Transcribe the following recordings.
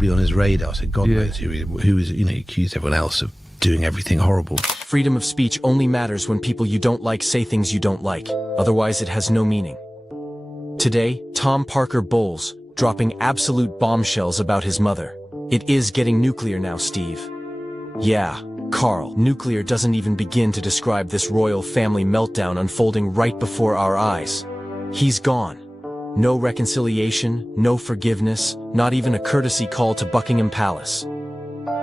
probably on his radar. So God Yeah. knows who was, accused everyone else of doing everything horrible. Freedom of speech only matters when people you don't like say things you don't like. Otherwise, it has no meaning. Today, Tom Parker Bowles, dropping absolute bombshells about his mother. It is getting nuclear now, Steve. Yeah, Carl, nuclear doesn't even begin to describe this royal family meltdown unfolding right before our eyes. He's gone. No reconciliation, no forgiveness, not even a courtesy call to Buckingham Palace.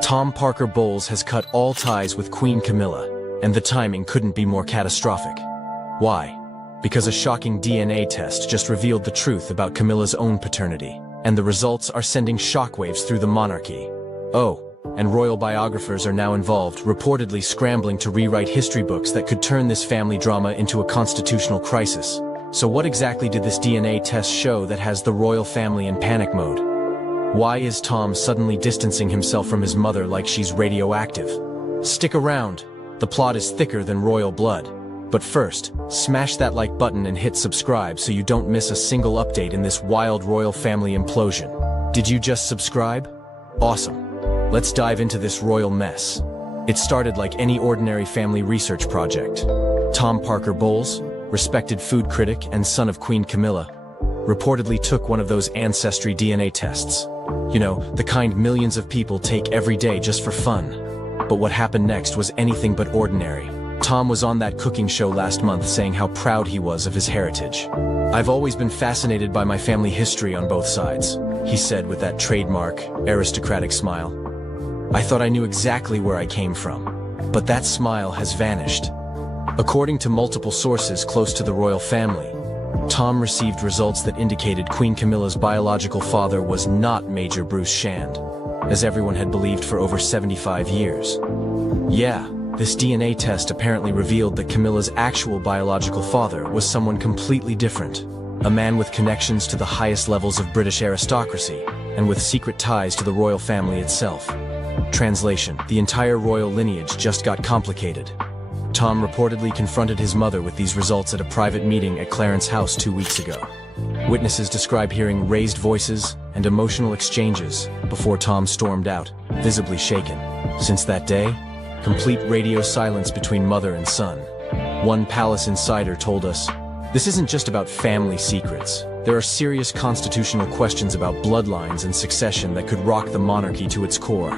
Tom Parker Bowles has cut all ties with Queen Camilla, and the timing couldn't be more catastrophic. Why? Because a shocking DNA test just revealed the truth about Camilla's own paternity, and the results are sending shockwaves through the monarchy. Oh, and royal biographers are now involved, reportedly scrambling to rewrite history books that could turn this family drama into a constitutional crisis. So what exactly did this DNA test show that has the royal family in panic mode? Why is Tom suddenly distancing himself from his mother like she's radioactive? Stick around. The plot is thicker than royal blood. But first, smash that like button and hit subscribe so you don't miss a single update in this wild royal family implosion. Did you just subscribe? Awesome. Let's dive into this royal mess. It started like any ordinary family research project. Tom Parker Bowles, respected food critic and son of Queen Camilla, reportedly took one of those ancestry DNA tests. You know, the kind millions of people take every day just for fun. But what happened next was anything but ordinary. Tom was on that cooking show last month saying how proud he was of his heritage. "I've always been fascinated by my family history on both sides," he said with that trademark, aristocratic smile. "I thought I knew exactly where I came from. But that smile has vanished." According to multiple sources close to the royal family, Tom received results that indicated Queen Camilla's biological father was not Major Bruce Shand, as everyone had believed for over 75 years. Yeah, this DNA test apparently revealed that Camilla's actual biological father was someone completely different, a man with connections to the highest levels of British aristocracy, and with secret ties to the royal family itself. Translation: the entire royal lineage just got complicated. Tom reportedly confronted his mother with these results at a private meeting at Clarence House 2 weeks ago. Witnesses describe hearing raised voices and emotional exchanges before Tom stormed out, visibly shaken. Since that day, complete radio silence between mother and son. One palace insider told us, "This isn't just about family secrets. There are serious constitutional questions about bloodlines and succession that could rock the monarchy to its core."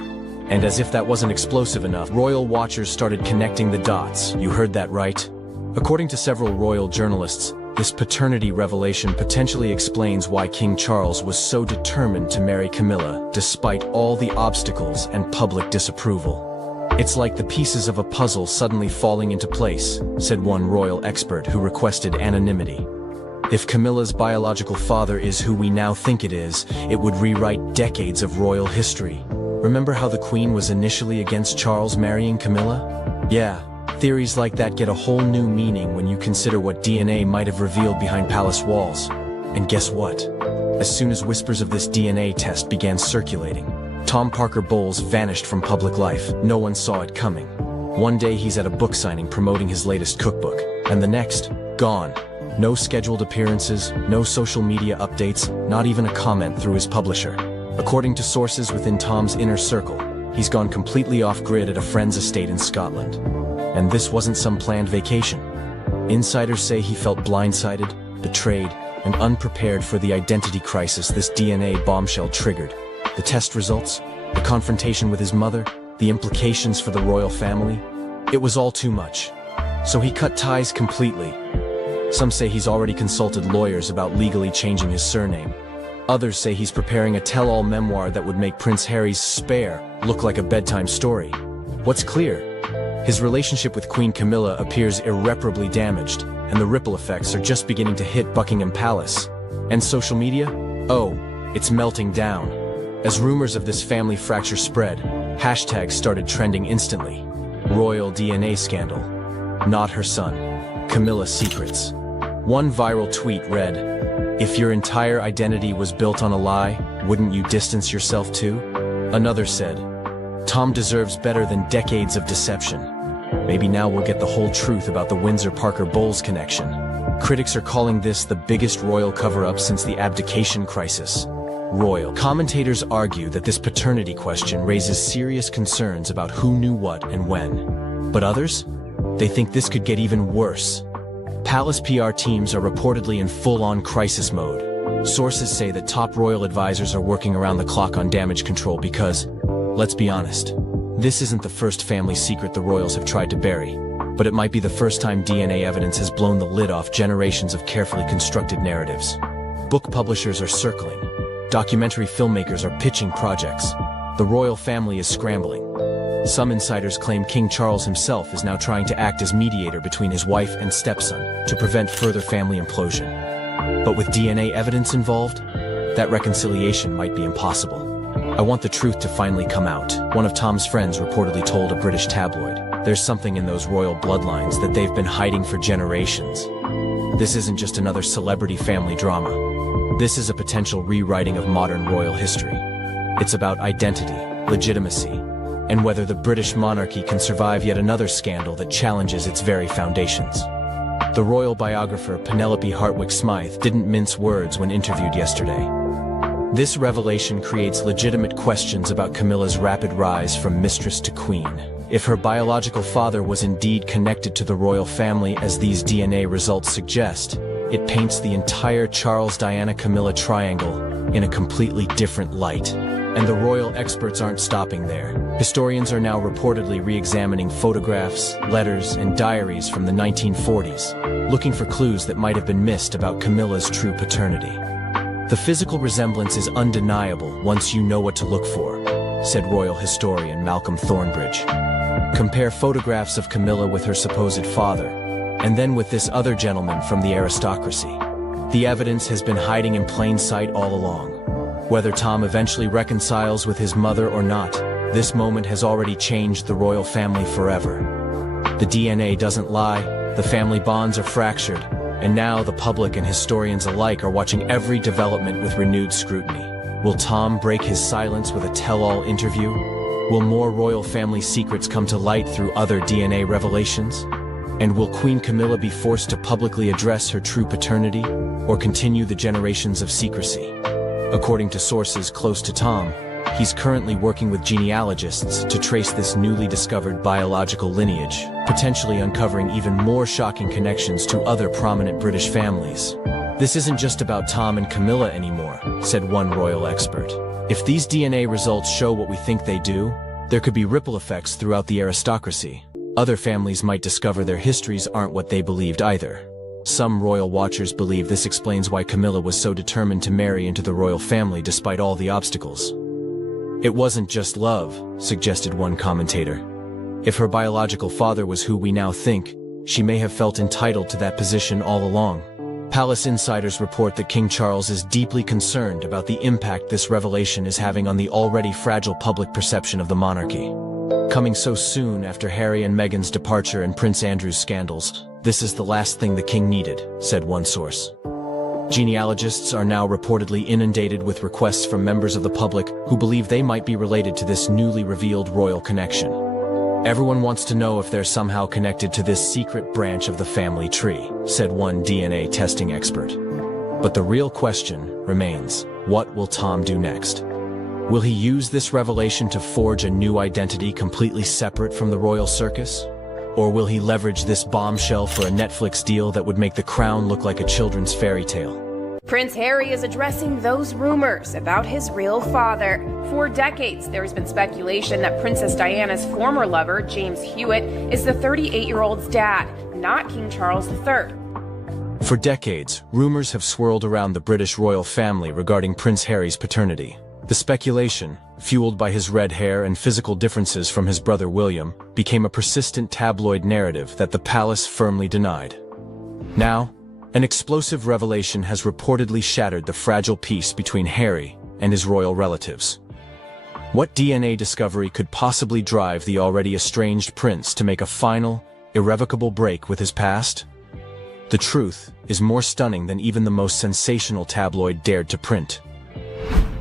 And as if that wasn't explosive enough, royal watchers started connecting the dots. You heard that right? According to several royal journalists, this paternity revelation potentially explains why King Charles was so determined to marry Camilla, despite all the obstacles and public disapproval. "It's like the pieces of a puzzle suddenly falling into place," said one royal expert who requested anonymity. "If Camilla's biological father is who we now think it is, it would rewrite decades of royal history. Remember how the Queen was initially against Charles marrying Camilla? Yeah, theories like that get a whole new meaning when you consider what DNA might have revealed behind palace walls. And guess what? As soon as whispers of this DNA test began circulating, Tom Parker Bowles vanished from public life. No one saw it coming. One day he's at a book signing promoting his latest cookbook, and the next, gone. No scheduled appearances, no social media updates, not even a comment through his publisher. According to sources within Tom's inner circle, he's gone completely off-grid at a friend's estate in Scotland. And this wasn't some planned vacation. Insiders say he felt blindsided, betrayed, and unprepared for the identity crisis this DNA bombshell triggered. The test results, the confrontation with his mother, the implications for the royal family. It was all too much. So he cut ties completely. Some say he's already consulted lawyers about legally changing his surname. Others say he's preparing a tell-all memoir that would make Prince Harry's Spare look like a bedtime story. What's clear? His relationship with Queen Camilla appears irreparably damaged, and the ripple effects are just beginning to hit Buckingham Palace. And social media? Oh, it's melting down. As rumors of this family fracture spread, hashtags started trending instantly. Royal DNA scandal. Not her son. Camilla secrets. One viral tweet read, "If your entire identity was built on a lie, wouldn't you distance yourself too?" Another said, "Tom deserves better than decades of deception. Maybe now we'll get the whole truth about the Windsor-Parker Bowles connection." Critics are calling this the biggest royal cover-up since the abdication crisis. royal. Commentators argue that this paternity question raises serious concerns about who knew what and when. But others? They think this could get even worse. Palace PR teams are reportedly in full-on crisis mode. Sources say that top royal advisors are working around the clock on damage control because, let's be honest, this isn't the first family secret the royals have tried to bury, but it might be the first time DNA evidence has blown the lid off generations of carefully constructed narratives. Book publishers are circling. Documentary filmmakers are pitching projects. The royal family is scrambling. Some insiders claim King Charles himself is now trying to act as mediator between his wife and stepson to prevent further family implosion. But with DNA evidence involved, that reconciliation might be impossible. "I want the truth to finally come out," one of Tom's friends reportedly told a British tabloid. "There's something in those royal bloodlines that they've been hiding for generations. This isn't just another celebrity family drama. This is a potential rewriting of modern royal history. It's about identity, legitimacy, and whether the British monarchy can survive yet another scandal that challenges its very foundations." The royal biographer Penelope Hartwig-Smythe didn't mince words when interviewed yesterday. This revelation creates legitimate questions about Camilla's rapid rise from mistress to queen. If her biological father was indeed connected to the royal family as these DNA results suggest, it paints the entire Charles-Diana-Camilla triangle in a completely different light. And the royal experts aren't stopping there. Historians are now reportedly re-examining photographs, letters, and diaries from the 1940s, looking for clues that might have been missed about Camilla's true paternity. "The physical resemblance is undeniable once you know what to look for," said royal historian Malcolm Thornbridge. "Compare photographs of Camilla with her supposed father, and then with this other gentleman from the aristocracy. The evidence has been hiding in plain sight all along. Whether Tom eventually reconciles with his mother or not, this moment has already changed the royal family forever. The DNA doesn't lie, the family bonds are fractured, and now the public and historians alike are watching every development with renewed scrutiny. Will Tom break his silence with a tell-all interview? Will more royal family secrets come to light through other DNA revelations? And will Queen Camilla be forced to publicly address her true paternity, or continue the generations of secrecy? According to sources close to Tom, he's currently working with genealogists to trace this newly discovered biological lineage, potentially uncovering even more shocking connections to other prominent British families. "This isn't just about Tom and Camilla anymore," said one royal expert. "If these DNA results show what we think they do, there could be ripple effects throughout the aristocracy. Other families might discover their histories aren't what they believed either." Some royal watchers believe this explains why Camilla was so determined to marry into the royal family despite all the obstacles. "It wasn't just love," suggested one commentator. "If her biological father was who we now think, she may have felt entitled to that position all along." Palace insiders report that King Charles is deeply concerned about the impact this revelation is having on the already fragile public perception of the monarchy. Coming so soon after Harry and Meghan's departure and Prince Andrew's scandals, this is the last thing the king needed, said one source. Genealogists are now reportedly inundated with requests from members of the public who believe they might be related to this newly revealed royal connection. Everyone wants to know if they're somehow connected to this secret branch of the family tree, said one DNA testing expert. But the real question remains, what will Tom do next? Will he use this revelation to forge a new identity completely separate from the royal circus? Or will he leverage this bombshell for a Netflix deal that would make The Crown look like a children's fairy tale? Prince Harry is addressing those rumors about his real father. For decades, there has been speculation that Princess Diana's former lover, James Hewitt, is the 38-year-old's dad, not King Charles III. For decades, rumors have swirled around the British royal family regarding Prince Harry's paternity. The speculation, fueled by his red hair and physical differences from his brother William, became a persistent tabloid narrative that the palace firmly denied. Now, an explosive revelation has reportedly shattered the fragile peace between Harry and his royal relatives. What DNA discovery could possibly drive the already estranged prince to make a final, irrevocable break with his past? The truth is more stunning than even the most sensational tabloid dared to print.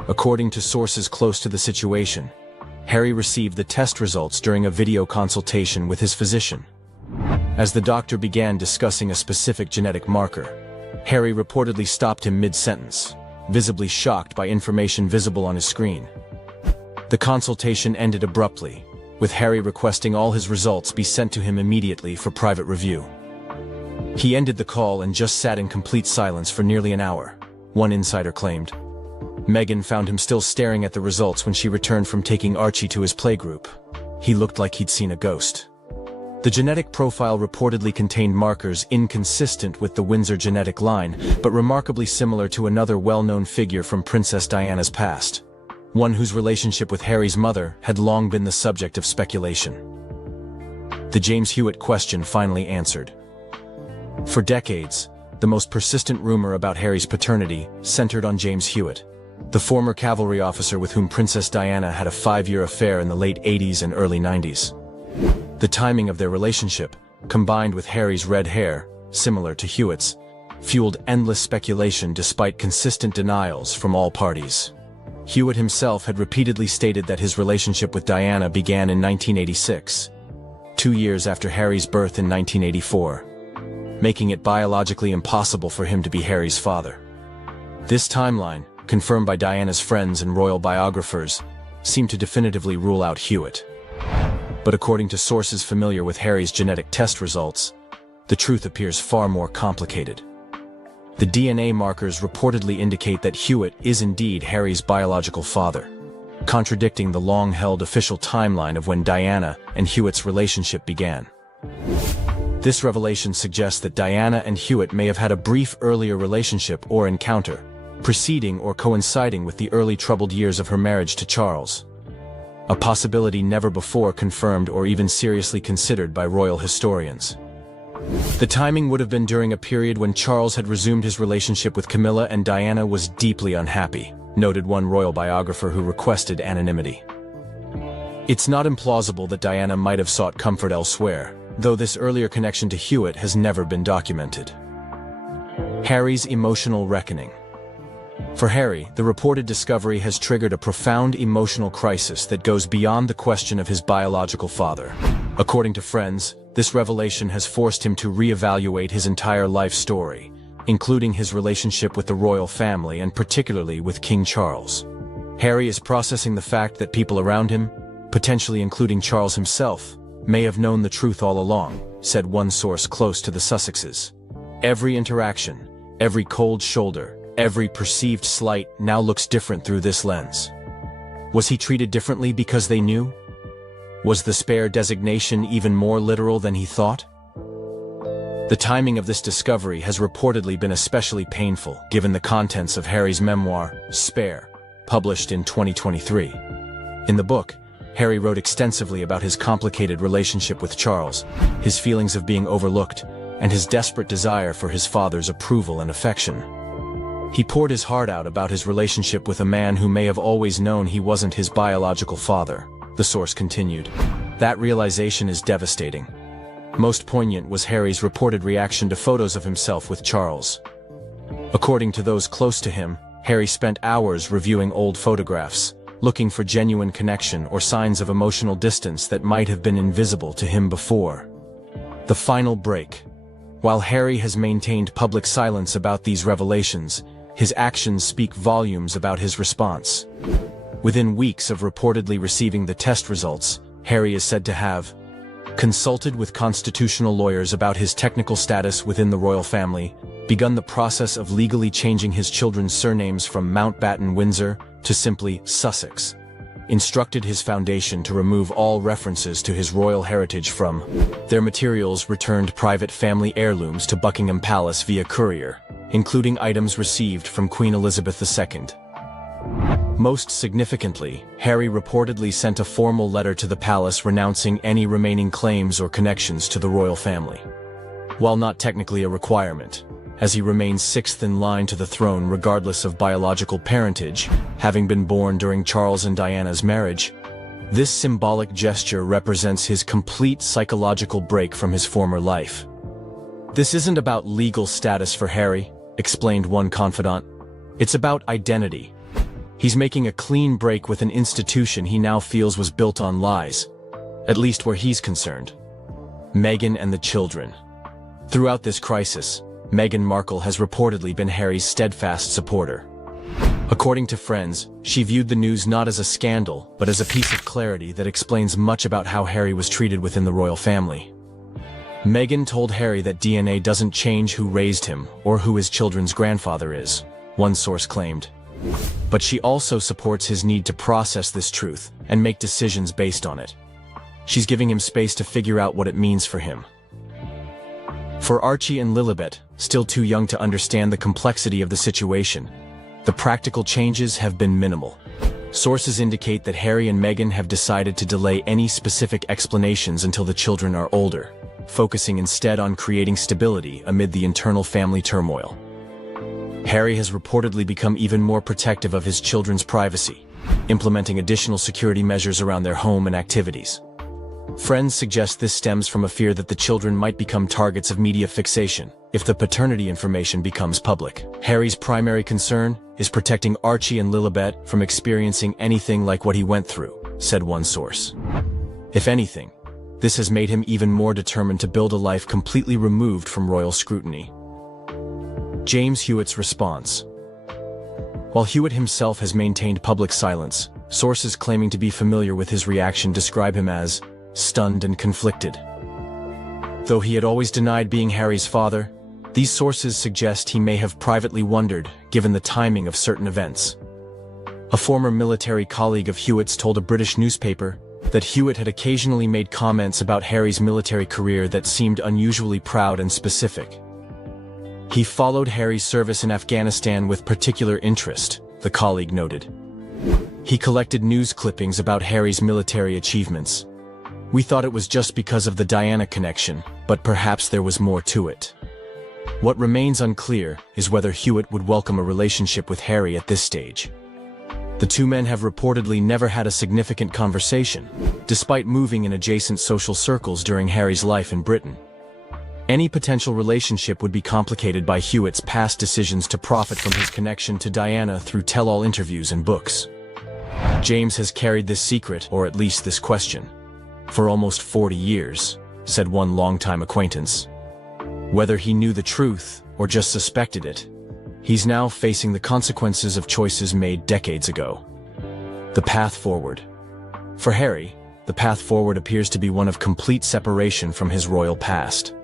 According to sources close to the situation, Harry received the test results during a video consultation with his physician. As the doctor began discussing a specific genetic marker, Harry reportedly stopped him mid-sentence. visibly shocked by information visible on his screen. The consultation ended abruptly, with Harry requesting all his results be sent to him immediately for private review. He ended the call and just sat in complete silence for nearly an hour, one insider claimed. Meghan found him still staring at the results when she returned from taking Archie to his playgroup. He looked like he'd seen a ghost. The genetic profile reportedly contained markers inconsistent with the Windsor genetic line, but remarkably similar to another well-known figure from Princess Diana's past, one whose relationship with Harry's mother had long been the subject of speculation. The James Hewitt question finally answered. For decades, the most persistent rumor about Harry's paternity centered on James Hewitt, the former cavalry officer with whom Princess Diana had a 5-year affair in the late 80s and early 90s. The timing of their relationship, combined with Harry's red hair, similar to Hewitt's, fueled endless speculation despite consistent denials from all parties. Hewitt himself had repeatedly stated that his relationship with Diana began in 1986, 2 years after Harry's birth in 1984, making it biologically impossible for him to be Harry's father. This timeline, confirmed by Diana's friends and royal biographers, seemed to definitively rule out Hewitt. But according to sources familiar with Harry's genetic test results, the truth appears far more complicated. The DNA markers reportedly indicate that Hewitt is indeed Harry's biological father, contradicting the long-held official timeline of when Diana and Hewitt's relationship began. This revelation suggests that Diana and Hewitt may have had a brief earlier relationship or encounter, preceding or coinciding with the early troubled years of her marriage to Charles, a possibility never before confirmed or even seriously considered by royal historians. The timing would have been during a period when Charles had resumed his relationship with Camilla and Diana was deeply unhappy, noted one royal biographer who requested anonymity. It's not implausible that Diana might have sought comfort elsewhere, though this earlier connection to Hewitt has never been documented. Harry's emotional reckoning. For Harry, the reported discovery has triggered a profound emotional crisis that goes beyond the question of his biological father. According to friends, this revelation has forced him to reevaluate his entire life story, including his relationship with the royal family and particularly with King Charles. Harry is processing the fact that people around him, potentially including Charles himself, may have known the truth all along, said one source close to the Sussexes. Every interaction, every cold shoulder, every perceived slight now looks different through this lens. Was he treated differently because they knew? Was the spare designation even more literal than he thought? The timing of this discovery has reportedly been especially painful given the contents of Harry's memoir, Spare, published in 2023. In the book, Harry wrote extensively about his complicated relationship with Charles, his feelings of being overlooked, and his desperate desire for his father's approval and affection. He poured his heart out about his relationship with a man who may have always known he wasn't his biological father, the source continued. That realization is devastating. Most poignant was Harry's reported reaction to photos of himself with Charles. According to those close to him, Harry spent hours reviewing old photographs, looking for genuine connection or signs of emotional distance that might have been invisible to him before. The final break. While Harry has maintained public silence about these revelations, his actions speak volumes about his response. Within weeks of reportedly receiving the test results, Harry is said to have consulted with constitutional lawyers about his technical status within the royal family, begun the process of legally changing his children's surnames from Mountbatten Windsor to simply Sussex, instructed his foundation to remove all references to his royal heritage from their materials, returned private family heirlooms to Buckingham Palace via courier, including items received from Queen Elizabeth II. Most significantly, Harry reportedly sent a formal letter to the palace renouncing any remaining claims or connections to the royal family. While not technically a requirement, as he remains sixth in line to the throne regardless of biological parentage, having been born during Charles and Diana's marriage, this symbolic gesture represents his complete psychological break from his former life. This isn't about legal status for Harry, explained one confidant. It's about identity. He's making a clean break with an institution he now feels was built on lies, at least where he's concerned. Meghan and the children. Throughout this crisis, Meghan Markle has reportedly been Harry's steadfast supporter. According to friends, she viewed the news not as a scandal, but as a piece of clarity that explains much about how Harry was treated within the royal family. Meghan told Harry that DNA doesn't change who raised him or who his children's grandfather is, one source claimed. But she also supports his need to process this truth and make decisions based on it. She's giving him space to figure out what it means for him. For Archie and Lilibet, still too young to understand the complexity of the situation, the practical changes have been minimal. Sources indicate that Harry and Meghan have decided to delay any specific explanations until the children are older, focusing instead on creating stability amid the internal family turmoil. Harry has reportedly become even more protective of his children's privacy, implementing additional security measures around their home and activities. Friends suggest this stems from a fear that the children might become targets of media fixation if the paternity information becomes public. Harry's primary concern is protecting Archie and Lilibet from experiencing anything like what he went through, said one source. If anything, this has made him even more determined to build a life completely removed from royal scrutiny. James Hewitt's response. While Hewitt himself has maintained public silence, sources claiming to be familiar with his reaction describe him as stunned and conflicted. Though he had always denied being Harry's father, these sources suggest he may have privately wondered, given the timing of certain events. A former military colleague of Hewitt's told a British newspaper that Hewitt had occasionally made comments about Harry's military career that seemed unusually proud and specific. He followed Harry's service in Afghanistan with particular interest, the colleague noted. He collected news clippings about Harry's military achievements. We thought it was just because of the Diana connection, but perhaps there was more to it. What remains unclear is whether Hewitt would welcome a relationship with Harry at this stage. The two men have reportedly never had a significant conversation, despite moving in adjacent social circles during Harry's life in Britain. Any potential relationship would be complicated by Hewitt's past decisions to profit from his connection to Diana through tell-all interviews and books. James has carried this secret, or at least this question, for almost 40 years, said one longtime acquaintance. Whether he knew the truth or just suspected it, he's now facing the consequences of choices made decades ago. The path forward. For Harry, the path forward appears to be one of complete separation from his royal past.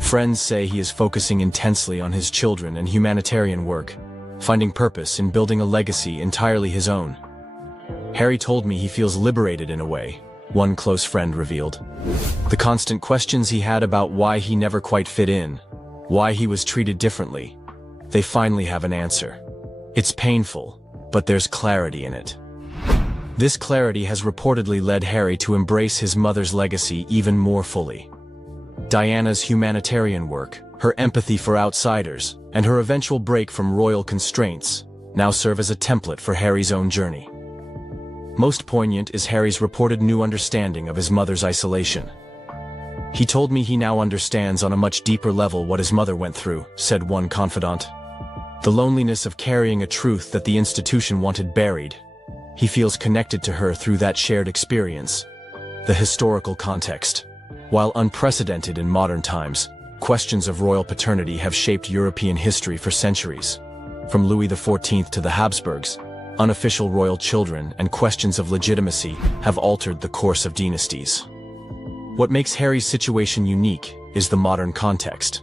Friends say he is focusing intensely on his children and humanitarian work, finding purpose in building a legacy entirely his own. Harry told me he feels liberated in a way, one close friend revealed. The constant questions he had about why he never quite fit in, why he was treated differently, they finally have an answer. It's painful, but there's clarity in it. This clarity has reportedly led Harry to embrace his mother's legacy even more fully. Diana's humanitarian work, her empathy for outsiders, and her eventual break from royal constraints now serve as a template for Harry's own journey. Most poignant is Harry's reported new understanding of his mother's isolation. He told me he now understands on a much deeper level what his mother went through, said one confidant. The loneliness of carrying a truth that the institution wanted buried. He feels connected to her through that shared experience. The historical context. While unprecedented in modern times, questions of royal paternity have shaped European history for centuries. From Louis XIV to the Habsburgs, unofficial royal children and questions of legitimacy have altered the course of dynasties. What makes Harry's situation unique is the modern context.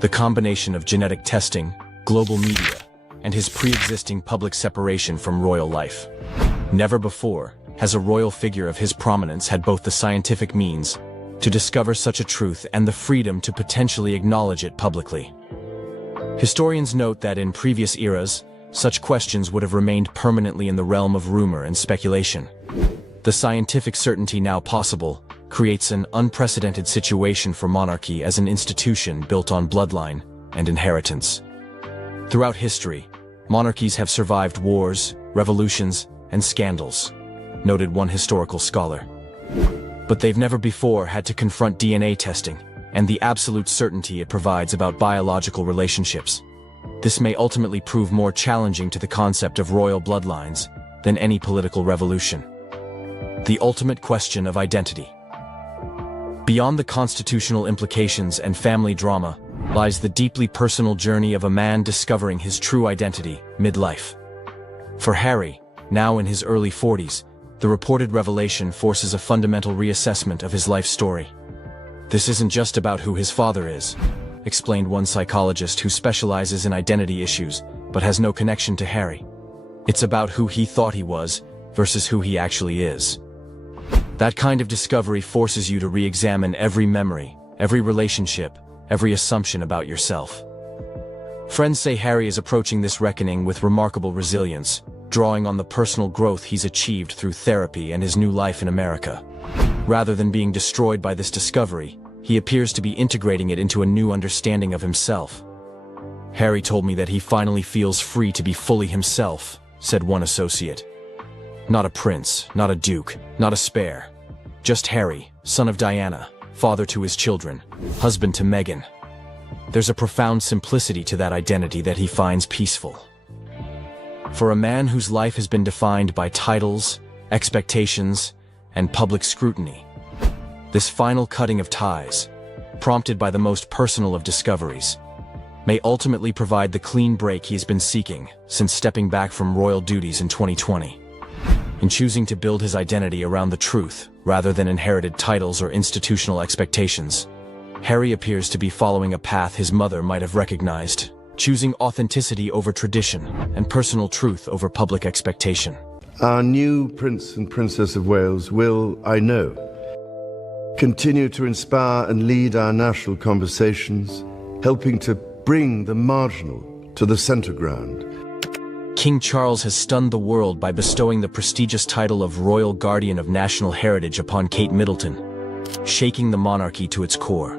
The combination of genetic testing, global media, and his pre-existing public separation from royal life. Never before has a royal figure of his prominence had both the scientific means to discover such a truth and the freedom to potentially acknowledge it publicly. Historians note that in previous eras, such questions would have remained permanently in the realm of rumor and speculation. The scientific certainty now possible creates an unprecedented situation for monarchy as an institution built on bloodline and inheritance. Throughout history, monarchies have survived wars, revolutions, and scandals, noted one historical scholar. But they've never before had to confront DNA testing and the absolute certainty it provides about biological relationships. This may ultimately prove more challenging to the concept of royal bloodlines than any political revolution. The ultimate question of identity. Beyond the constitutional implications and family drama lies the deeply personal journey of a man discovering his true identity, midlife. For Harry, now in his early 40s, the reported revelation forces a fundamental reassessment of his life story. "This isn't just about who his father is," explained one psychologist who specializes in identity issues but has no connection to Harry. "It's about who he thought he was versus who he actually is." That kind of discovery forces you to re-examine every memory, every relationship, every assumption about yourself. Friends say Harry is approaching this reckoning with remarkable resilience, drawing on the personal growth he's achieved through therapy and his new life in America. Rather than being destroyed by this discovery, he appears to be integrating it into a new understanding of himself. "Harry told me that he finally feels free to be fully himself," said one associate. "Not a prince, not a duke, not a spare. Just Harry, son of Diana, father to his children, husband to Meghan." There's a profound simplicity to that identity that he finds peaceful. For a man whose life has been defined by titles, expectations, and public scrutiny, this final cutting of ties, prompted by the most personal of discoveries, may ultimately provide the clean break he has been seeking since stepping back from royal duties in 2020. In choosing to build his identity around the truth, rather than inherited titles or institutional expectations, Harry appears to be following a path his mother might have recognized, choosing authenticity over tradition and personal truth over public expectation. Our new Prince and Princess of Wales will, I know, continue to inspire and lead our national conversations, helping to bring the marginal to the center ground. King Charles has stunned the world by bestowing the prestigious title of Royal Guardian of National Heritage upon Kate Middleton, shaking the monarchy to its core.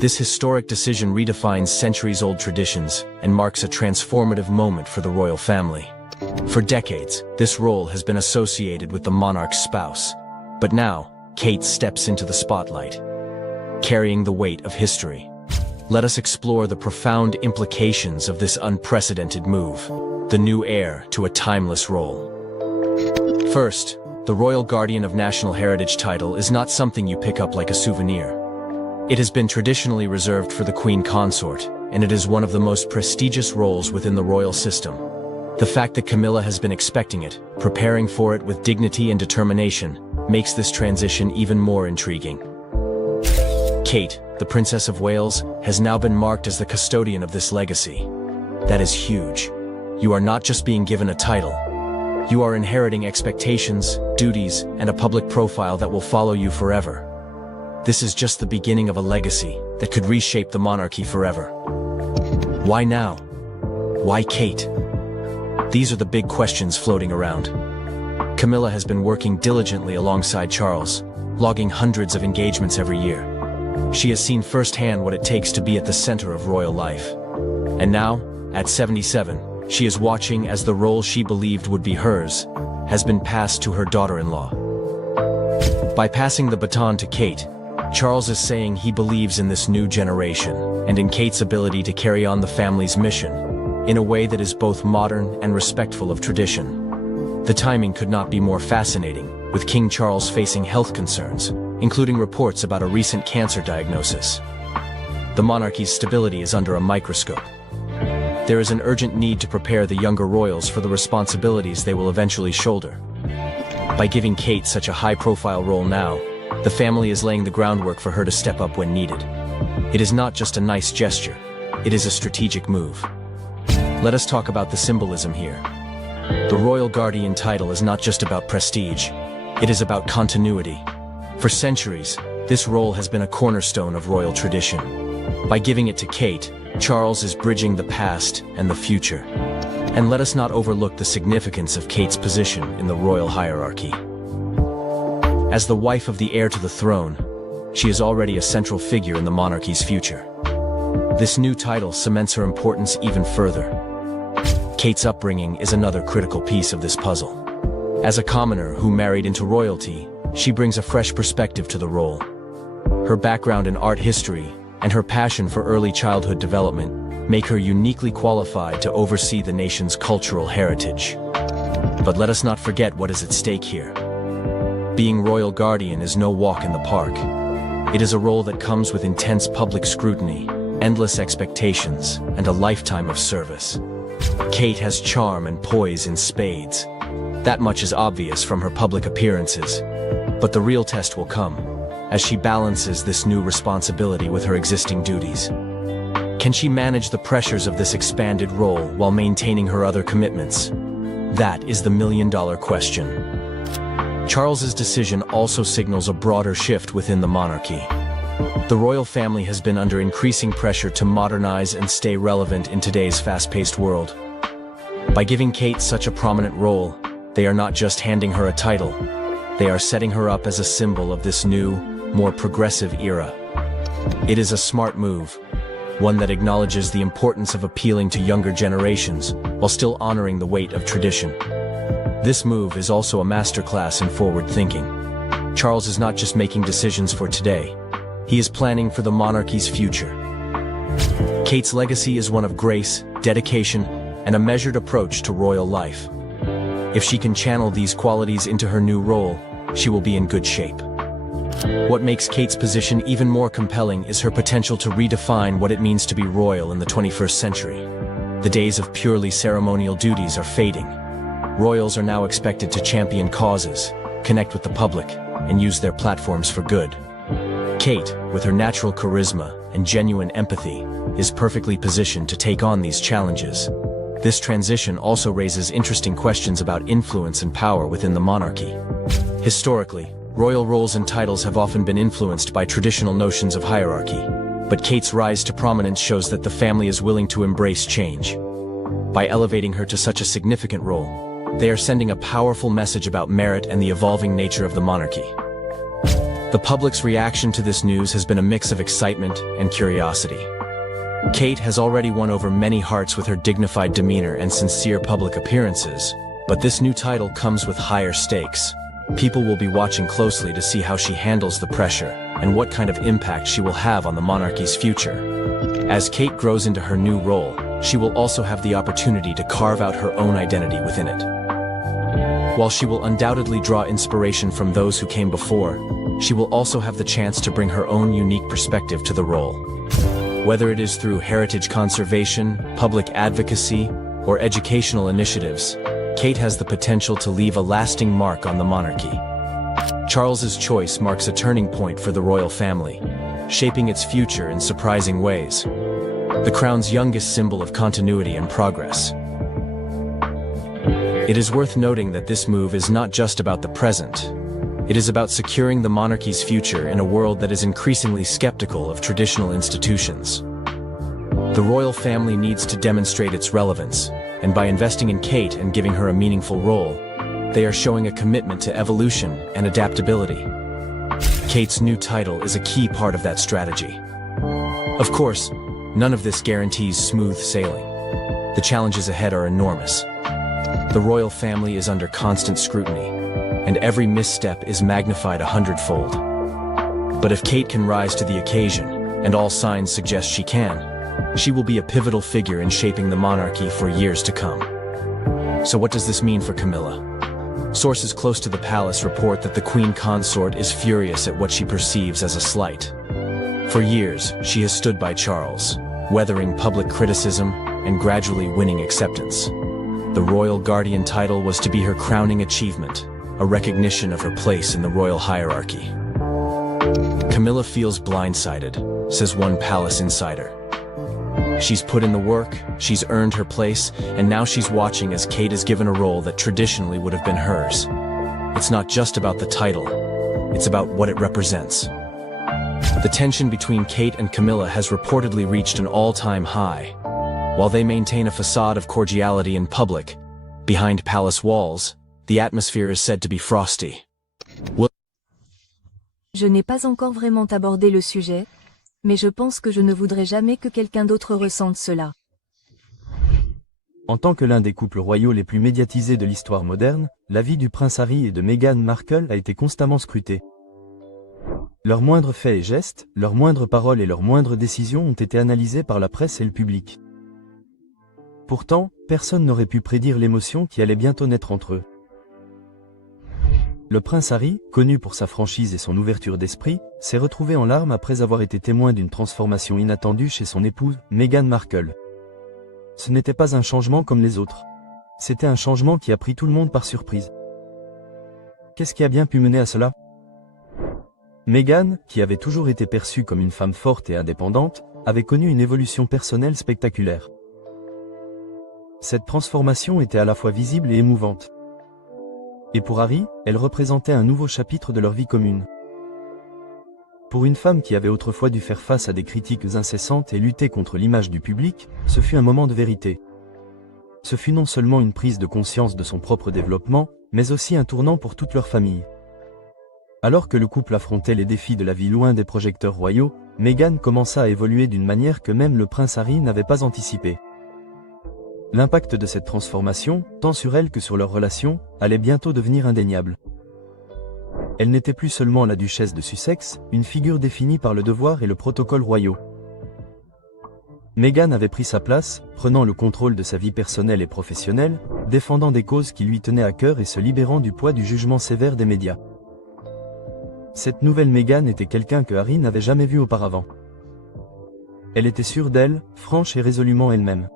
This historic decision redefines centuries-old traditions and marks a transformative moment for the royal family. For decades, this role has been associated with the monarch's spouse, but now, Kate steps into the spotlight, carrying the weight of history. Let us explore the profound implications of this unprecedented move, the new heir to a timeless role. First, the Royal Guardian of National Heritage title is not something you pick up like a souvenir. It has been traditionally reserved for the Queen Consort, and it is one of the most prestigious roles within the royal system. The fact that Camilla has been expecting it, preparing for it with dignity and determination, makes this transition even more intriguing. Kate, the Princess of Wales, has now been marked as the custodian of this legacy. That is huge. You are not just being given a title. You are inheriting expectations, duties, and a public profile that will follow you forever. This is just the beginning of a legacy that could reshape the monarchy forever. Why now? Why Kate? These are the big questions floating around. Camilla has been working diligently alongside Charles, logging hundreds of engagements every year. She has seen firsthand what it takes to be at the center of royal life. And now, at 77, she is watching as the role she believed would be hers has been passed to her daughter-in-law. By passing the baton to Kate, Charles is saying he believes in this new generation and in Kate's ability to carry on the family's mission in a way that is both modern and respectful of tradition. The timing could not be more fascinating, with King Charles facing health concerns, including reports about a recent cancer diagnosis. The monarchy's stability is under a microscope. There is an urgent need to prepare the younger royals for the responsibilities they will eventually shoulder. By giving Kate such a high-profile role now, the family is laying the groundwork for her to step up when needed. It is not just a nice gesture, it is a strategic move. Let us talk about the symbolism here. The Royal Guardian title is not just about prestige, it is about continuity. For centuries, this role has been a cornerstone of royal tradition. By giving it to Kate, Charles is bridging the past and the future. And let us not overlook the significance of Kate's position in the royal hierarchy. As the wife of the heir to the throne, she is already a central figure in the monarchy's future. This new title cements her importance even further. Kate's upbringing is another critical piece of this puzzle. As a commoner who married into royalty, she brings a fresh perspective to the role. Her background in art history and her passion for early childhood development make her uniquely qualified to oversee the nation's cultural heritage. But let us not forget what is at stake here. Being royal guardian is no walk in the park. It is a role that comes with intense public scrutiny, endless expectations, and a lifetime of service. Kate has charm and poise in spades. That much is obvious from her public appearances. But the real test will come, as she balances this new responsibility with her existing duties. Can she manage the pressures of this expanded role while maintaining her other commitments? That is the million-dollar question. Charles's decision also signals a broader shift within the monarchy. The royal family has been under increasing pressure to modernize and stay relevant in today's fast-paced world. By giving Kate such a prominent role, they are not just handing her a title, they are setting her up as a symbol of this new, more progressive era. It is a smart move, one that acknowledges the importance of appealing to younger generations while still honoring the weight of tradition. This move is also a masterclass in forward thinking. Charles is not just making decisions for today, he is planning for the monarchy's future. Kate's legacy is one of grace, dedication, and a measured approach to royal life. If she can channel these qualities into her new role, she will be in good shape. What makes Kate's position even more compelling is her potential to redefine what it means to be royal in the 21st century. The days of purely ceremonial duties are fading. Royals are now expected to champion causes, connect with the public, and use their platforms for good. Kate, with her natural charisma and genuine empathy, is perfectly positioned to take on these challenges. This transition also raises interesting questions about influence and power within the monarchy. Historically, royal roles and titles have often been influenced by traditional notions of hierarchy, but Kate's rise to prominence shows that the family is willing to embrace change. By elevating her to such a significant role, they are sending a powerful message about merit and the evolving nature of the monarchy. The public's reaction to this news has been a mix of excitement and curiosity. Kate has already won over many hearts with her dignified demeanor and sincere public appearances, but this new title comes with higher stakes. People will be watching closely to see how she handles the pressure and what kind of impact she will have on the monarchy's future. As Kate grows into her new role, she will also have the opportunity to carve out her own identity within it. While she will undoubtedly draw inspiration from those who came before, she will also have the chance to bring her own unique perspective to the role. Whether it is through heritage conservation, public advocacy, or educational initiatives, Kate has the potential to leave a lasting mark on the monarchy. Charles's choice marks a turning point for the royal family, shaping its future in surprising ways. The crown's youngest symbol of continuity and progress. It is worth noting that this move is not just about the present. It is about securing the monarchy's future in a world that is increasingly skeptical of traditional institutions. The royal family needs to demonstrate its relevance, and by investing in Kate and giving her a meaningful role, they are showing a commitment to evolution and adaptability. Kate's new title is a key part of that strategy. Of course, none of this guarantees smooth sailing. The challenges ahead are enormous. The royal family is under constant scrutiny, and every misstep is magnified 100-fold. But if Kate can rise to the occasion, and all signs suggest she can, she will be a pivotal figure in shaping the monarchy for years to come. So what does this mean for Camilla? Sources close to the palace report that the queen consort is furious at what she perceives as a slight. For years, she has stood by Charles, weathering public criticism and gradually winning acceptance. The royal guardian title was to be her crowning achievement, a recognition of her place in the royal hierarchy. Camilla feels blindsided, says one palace insider. She's put in the work, she's earned her place, and now she's watching as Kate is given a role that traditionally would have been hers. It's not just about the title, it's about what it represents. The tension between Kate and Camilla has reportedly reached an all-time high. While they maintain a facade of cordiality in public, behind palace walls, the atmosphere is said to be frosty. Je n'ai pas encore vraiment abordé le sujet, mais je pense que je ne voudrais jamais que quelqu'un d'autre ressente cela. En tant que l'un des couples royaux les plus médiatisés de l'histoire moderne, la vie du prince Harry et de Meghan Markle a été constamment scrutée. Leurs moindres faits et gestes, leurs moindres paroles et leurs moindres décisions ont été analysés par la presse et le public. Pourtant, personne n'aurait pu prédire l'émotion qui allait bientôt naître entre eux. Le prince Harry, connu pour sa franchise et son ouverture d'esprit, s'est retrouvé en larmes après avoir été témoin d'une transformation inattendue chez son épouse, Meghan Markle. Ce n'était pas un changement comme les autres. C'était un changement qui a pris tout le monde par surprise. Qu'est-ce qui a bien pu mener à cela? Meghan, qui avait toujours été perçue comme une femme forte et indépendante, avait connu une évolution personnelle spectaculaire. Cette transformation était à la fois visible et émouvante. Et pour Harry, elle représentait un nouveau chapitre de leur vie commune. Pour une femme qui avait autrefois dû faire face à des critiques incessantes et lutter contre l'image du public, ce fut un moment de vérité. Ce fut non seulement une prise de conscience de son propre développement, mais aussi un tournant pour toute leur famille. Alors que le couple affrontait les défis de la vie loin des projecteurs royaux, Meghan commença à évoluer d'une manière que même le prince Harry n'avait pas anticipée. L'impact de cette transformation, tant sur elle que sur leur relation, allait bientôt devenir indéniable. Elle n'était plus seulement la duchesse de Sussex, une figure définie par le devoir et le protocole royaux. Meghan avait pris sa place, prenant le contrôle de sa vie personnelle et professionnelle, défendant des causes qui lui tenaient à cœur et se libérant du poids du jugement sévère des médias. Cette nouvelle Meghan était quelqu'un que Harry n'avait jamais vu auparavant. Elle était sûre d'elle, franche et résolument elle-même.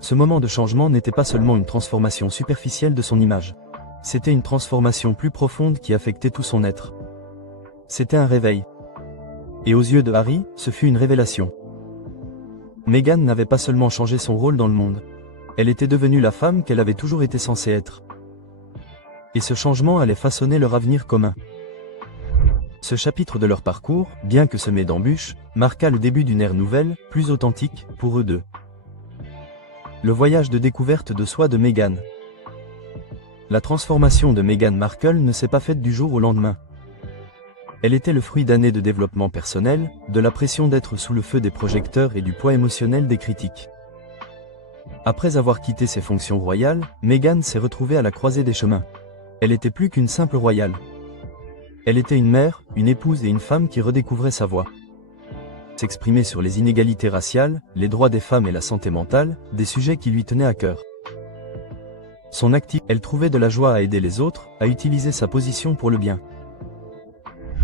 Ce moment de changement n'était pas seulement une transformation superficielle de son image. C'était une transformation plus profonde qui affectait tout son être. C'était un réveil. Et aux yeux de Harry, ce fut une révélation. Meghan n'avait pas seulement changé son rôle dans le monde. Elle était devenue la femme qu'elle avait toujours été censée être. Et ce changement allait façonner leur avenir commun. Ce chapitre de leur parcours, bien que semé d'embûches, marqua le début d'une ère nouvelle, plus authentique, pour eux deux. Le voyage de découverte de soi de Meghan. La transformation de Meghan Markle ne s'est pas faite du jour au lendemain. Elle était le fruit d'années de développement personnel, de la pression d'être sous le feu des projecteurs et du poids émotionnel des critiques. Après avoir quitté ses fonctions royales, Meghan s'est retrouvée à la croisée des chemins. Elle était plus qu'une simple royale. Elle était une mère, une épouse et une femme qui redécouvrait sa voix. S'exprimer sur les inégalités raciales, les droits des femmes et la santé mentale, des sujets qui lui tenaient à cœur. Son activité, elle trouvait de la joie à aider les autres, à utiliser sa position pour le bien.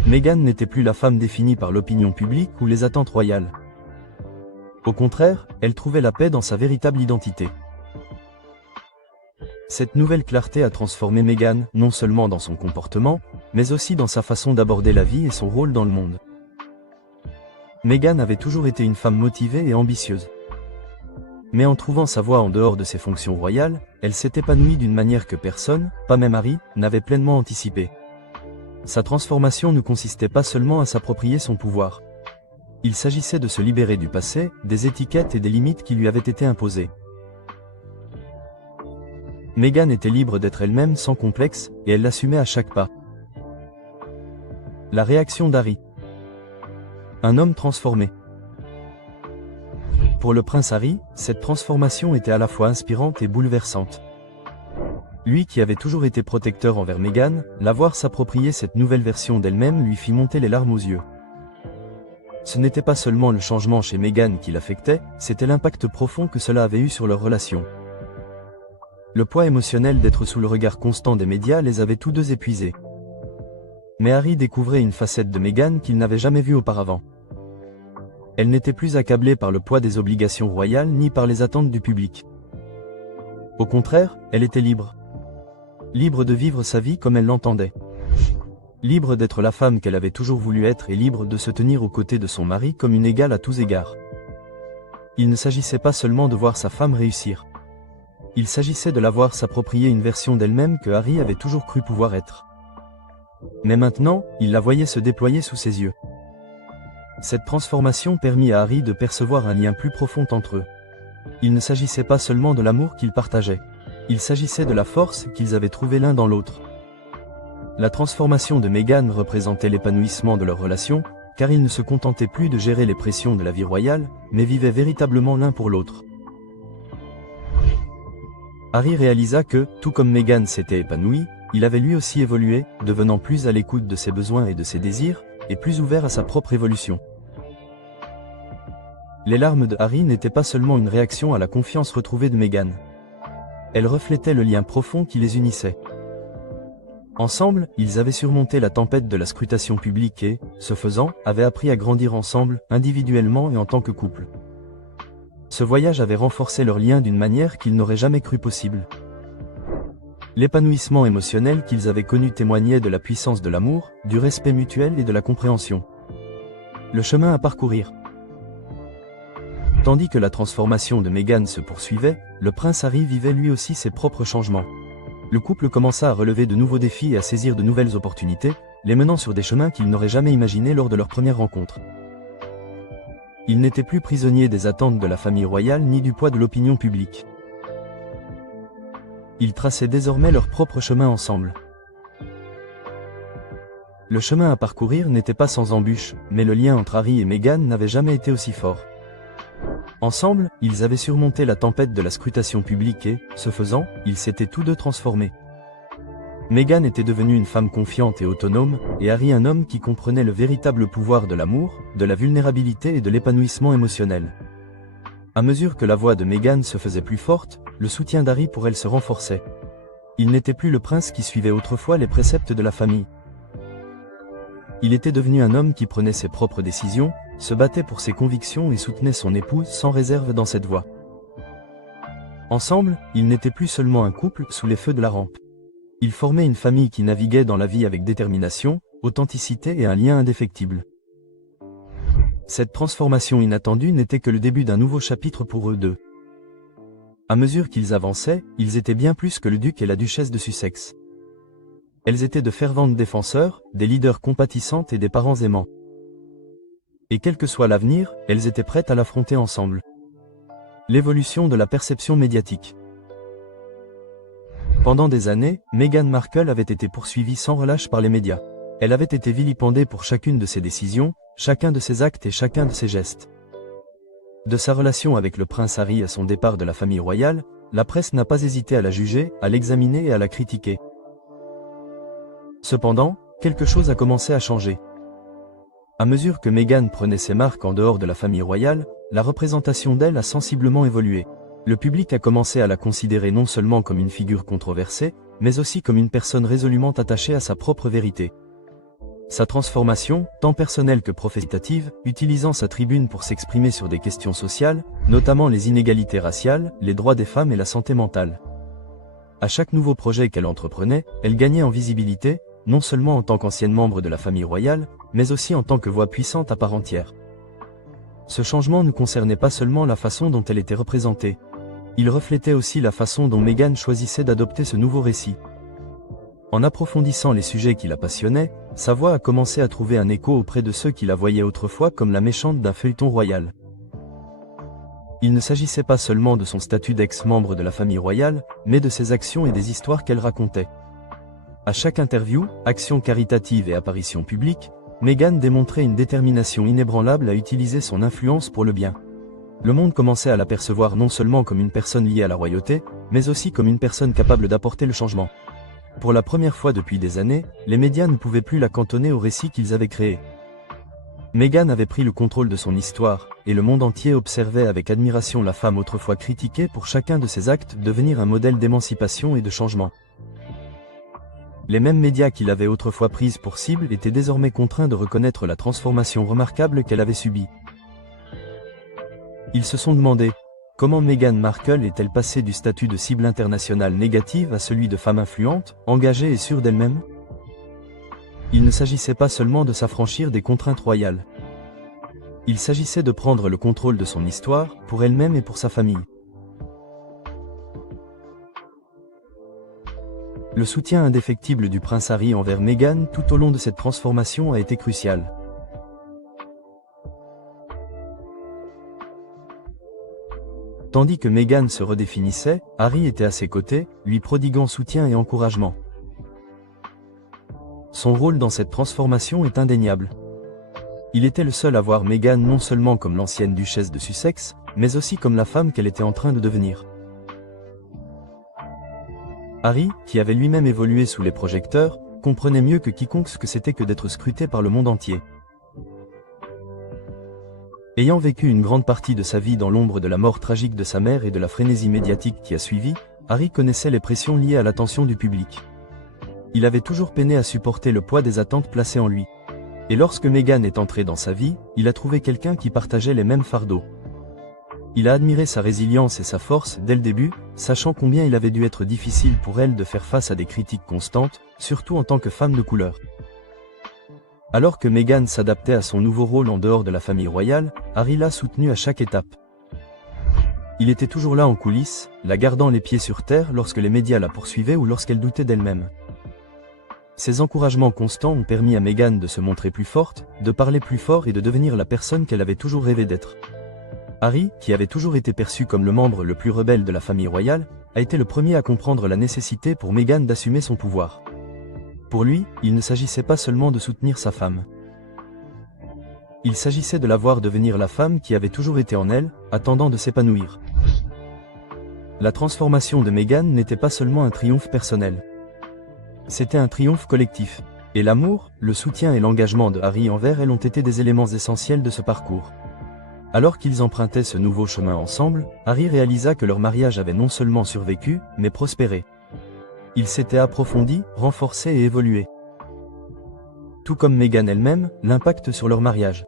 Meghan n'était plus la femme définie par l'opinion publique ou les attentes royales. Au contraire, elle trouvait la paix dans sa véritable identité. Cette nouvelle clarté a transformé Meghan, non seulement dans son comportement, mais aussi dans sa façon d'aborder la vie et son rôle dans le monde. Meghan avait toujours été une femme motivée et ambitieuse. Mais en trouvant sa voie en dehors de ses fonctions royales, elle s'est épanouie d'une manière que personne, pas même Harry, n'avait pleinement anticipée. Sa transformation ne consistait pas seulement à s'approprier son pouvoir. Il s'agissait de se libérer du passé, des étiquettes et des limites qui lui avaient été imposées. Meghan était libre d'être elle-même sans complexe, et elle l'assumait à chaque pas. La réaction d'Harry. Un homme transformé. Pour le prince Harry, cette transformation était à la fois inspirante et bouleversante. Lui qui avait toujours été protecteur envers Meghan, la voir s'approprier cette nouvelle version d'elle-même lui fit monter les larmes aux yeux. Ce n'était pas seulement le changement chez Meghan qui l'affectait, c'était l'impact profond que cela avait eu sur leur relation. Le poids émotionnel d'être sous le regard constant des médias les avait tous deux épuisés. Mais Harry découvrait une facette de Meghan qu'il n'avait jamais vue auparavant. Elle n'était plus accablée par le poids des obligations royales ni par les attentes du public. Au contraire, elle était libre. Libre de vivre sa vie comme elle l'entendait. Libre d'être la femme qu'elle avait toujours voulu être et libre de se tenir aux côtés de son mari comme une égale à tous égards. Il ne s'agissait pas seulement de voir sa femme réussir. Il s'agissait de la voir s'approprier une version d'elle-même que Harry avait toujours cru pouvoir être. Mais maintenant, il la voyait se déployer sous ses yeux. Cette transformation permit à Harry de percevoir un lien plus profond entre eux. Il ne s'agissait pas seulement de l'amour qu'ils partageaient. Il s'agissait de la force qu'ils avaient trouvée l'un dans l'autre. La transformation de Meghan représentait l'épanouissement de leur relation, car ils ne se contentaient plus de gérer les pressions de la vie royale, mais vivaient véritablement l'un pour l'autre. Harry réalisa que, tout comme Meghan s'était épanouie, il avait lui aussi évolué, devenant plus à l'écoute de ses besoins et de ses désirs, et plus ouvert à sa propre évolution. Les larmes de Harry n'étaient pas seulement une réaction à la confiance retrouvée de Meghan. Elles reflétaient le lien profond qui les unissait. Ensemble, ils avaient surmonté la tempête de la scrutation publique et, ce faisant, avaient appris à grandir ensemble, individuellement et en tant que couple. Ce voyage avait renforcé leur lien d'une manière qu'ils n'auraient jamais cru possible. L'épanouissement émotionnel qu'ils avaient connu témoignait de la puissance de l'amour, du respect mutuel et de la compréhension. Le chemin à parcourir. Tandis que la transformation de Meghan se poursuivait, le prince Harry vivait lui aussi ses propres changements. Le couple commença à relever de nouveaux défis et à saisir de nouvelles opportunités, les menant sur des chemins qu'ils n'auraient jamais imaginés lors de leur première rencontre. Ils n'étaient plus prisonniers des attentes de la famille royale ni du poids de l'opinion publique. Ils traçaient désormais leur propre chemin ensemble. Le chemin à parcourir n'était pas sans embûches, mais le lien entre Harry et Meghan n'avait jamais été aussi fort. Ensemble, ils avaient surmonté la tempête de la scrutation publique et, ce faisant, ils s'étaient tous deux transformés. Meghan était devenue une femme confiante et autonome, et Harry un homme qui comprenait le véritable pouvoir de l'amour, de la vulnérabilité et de l'épanouissement émotionnel. À mesure que la voix de Meghan se faisait plus forte, le soutien d'Harry pour elle se renforçait. Il n'était plus le prince qui suivait autrefois les préceptes de la famille. Il était devenu un homme qui prenait ses propres décisions, se battait pour ses convictions et soutenait son épouse sans réserve dans cette voie. Ensemble, ils n'étaient plus seulement un couple sous les feux de la rampe. Ils formaient une famille qui naviguait dans la vie avec détermination, authenticité et un lien indéfectible. Cette transformation inattendue n'était que le début d'un nouveau chapitre pour eux deux. À mesure qu'ils avançaient, ils étaient bien plus que le duc et la duchesse de Sussex. Elles étaient de ferventes défenseurs, des leaders compatissantes et des parents aimants. Et quel que soit l'avenir, elles étaient prêtes à l'affronter ensemble. L'évolution de la perception médiatique. Pendant des années, Meghan Markle avait été poursuivie sans relâche par les médias. Elle avait été vilipendée pour chacune de ses décisions, chacun de ses actes et chacun de ses gestes. De sa relation avec le prince Harry à son départ de la famille royale, la presse n'a pas hésité à la juger, à l'examiner et à la critiquer. Cependant, quelque chose a commencé à changer. À mesure que Meghan prenait ses marques en dehors de la famille royale, la représentation d'elle a sensiblement évolué. Le public a commencé à la considérer non seulement comme une figure controversée, mais aussi comme une personne résolument attachée à sa propre vérité. Sa transformation, tant personnelle que professionnelle, utilisant sa tribune pour s'exprimer sur des questions sociales, notamment les inégalités raciales, les droits des femmes et la santé mentale. À chaque nouveau projet qu'elle entreprenait, elle gagnait en visibilité, non seulement en tant qu'ancienne membre de la famille royale, mais aussi en tant que voix puissante à part entière. Ce changement ne concernait pas seulement la façon dont elle était représentée. Il reflétait aussi la façon dont Meghan choisissait d'adopter ce nouveau récit. En approfondissant les sujets qui la passionnaient, sa voix a commencé à trouver un écho auprès de ceux qui la voyaient autrefois comme la méchante d'un feuilleton royal. Il ne s'agissait pas seulement de son statut d'ex-membre de la famille royale, mais de ses actions et des histoires qu'elle racontait. À chaque interview, action caritative et apparition publique, Meghan démontrait une détermination inébranlable à utiliser son influence pour le bien. Le monde commençait à l'apercevoir non seulement comme une personne liée à la royauté, mais aussi comme une personne capable d'apporter le changement. Pour la première fois depuis des années, les médias ne pouvaient plus la cantonner au récit qu'ils avaient créé. Meghan avait pris le contrôle de son histoire, et le monde entier observait avec admiration la femme autrefois critiquée pour chacun de ses actes devenir un modèle d'émancipation et de changement. Les mêmes médias qui l'avaient autrefois prise pour cible étaient désormais contraints de reconnaître la transformation remarquable qu'elle avait subie. Ils se sont demandé, comment Meghan Markle est-elle passée du statut de cible internationale négative à celui de femme influente, engagée et sûre d'elle-même? Il ne s'agissait pas seulement de s'affranchir des contraintes royales. Il s'agissait de prendre le contrôle de son histoire, pour elle-même et pour sa famille. Le soutien indéfectible du prince Harry envers Meghan tout au long de cette transformation a été crucial. Tandis que Meghan se redéfinissait, Harry était à ses côtés, lui prodiguant soutien et encouragement. Son rôle dans cette transformation est indéniable. Il était le seul à voir Meghan non seulement comme l'ancienne duchesse de Sussex, mais aussi comme la femme qu'elle était en train de devenir. Harry, qui avait lui-même évolué sous les projecteurs, comprenait mieux que quiconque ce que c'était que d'être scruté par le monde entier. Ayant vécu une grande partie de sa vie dans l'ombre de la mort tragique de sa mère et de la frénésie médiatique qui a suivi, Harry connaissait les pressions liées à l'attention du public. Il avait toujours peiné à supporter le poids des attentes placées en lui. Et lorsque Meghan est entrée dans sa vie, il a trouvé quelqu'un qui partageait les mêmes fardeaux. Il a admiré sa résilience et sa force dès le début, sachant combien il avait dû être difficile pour elle de faire face à des critiques constantes, surtout en tant que femme de couleur. Alors que Meghan s'adaptait à son nouveau rôle en dehors de la famille royale, Harry l'a soutenue à chaque étape. Il était toujours là en coulisses, la gardant les pieds sur terre lorsque les médias la poursuivaient ou lorsqu'elle doutait d'elle-même. Ces encouragements constants ont permis à Meghan de se montrer plus forte, de parler plus fort et de devenir la personne qu'elle avait toujours rêvé d'être. Harry, qui avait toujours été perçu comme le membre le plus rebelle de la famille royale, a été le premier à comprendre la nécessité pour Meghan d'assumer son pouvoir. Pour lui, il ne s'agissait pas seulement de soutenir sa femme. Il s'agissait de la voir devenir la femme qui avait toujours été en elle, attendant de s'épanouir. La transformation de Meghan n'était pas seulement un triomphe personnel. C'était un triomphe collectif. Et l'amour, le soutien et l'engagement de Harry envers elle ont été des éléments essentiels de ce parcours. Alors qu'ils empruntaient ce nouveau chemin ensemble, Harry réalisa que leur mariage avait non seulement survécu, mais prospéré. Il s'était approfondi, renforcé et évolué. Tout comme Meghan elle-même, l'impact sur leur mariage.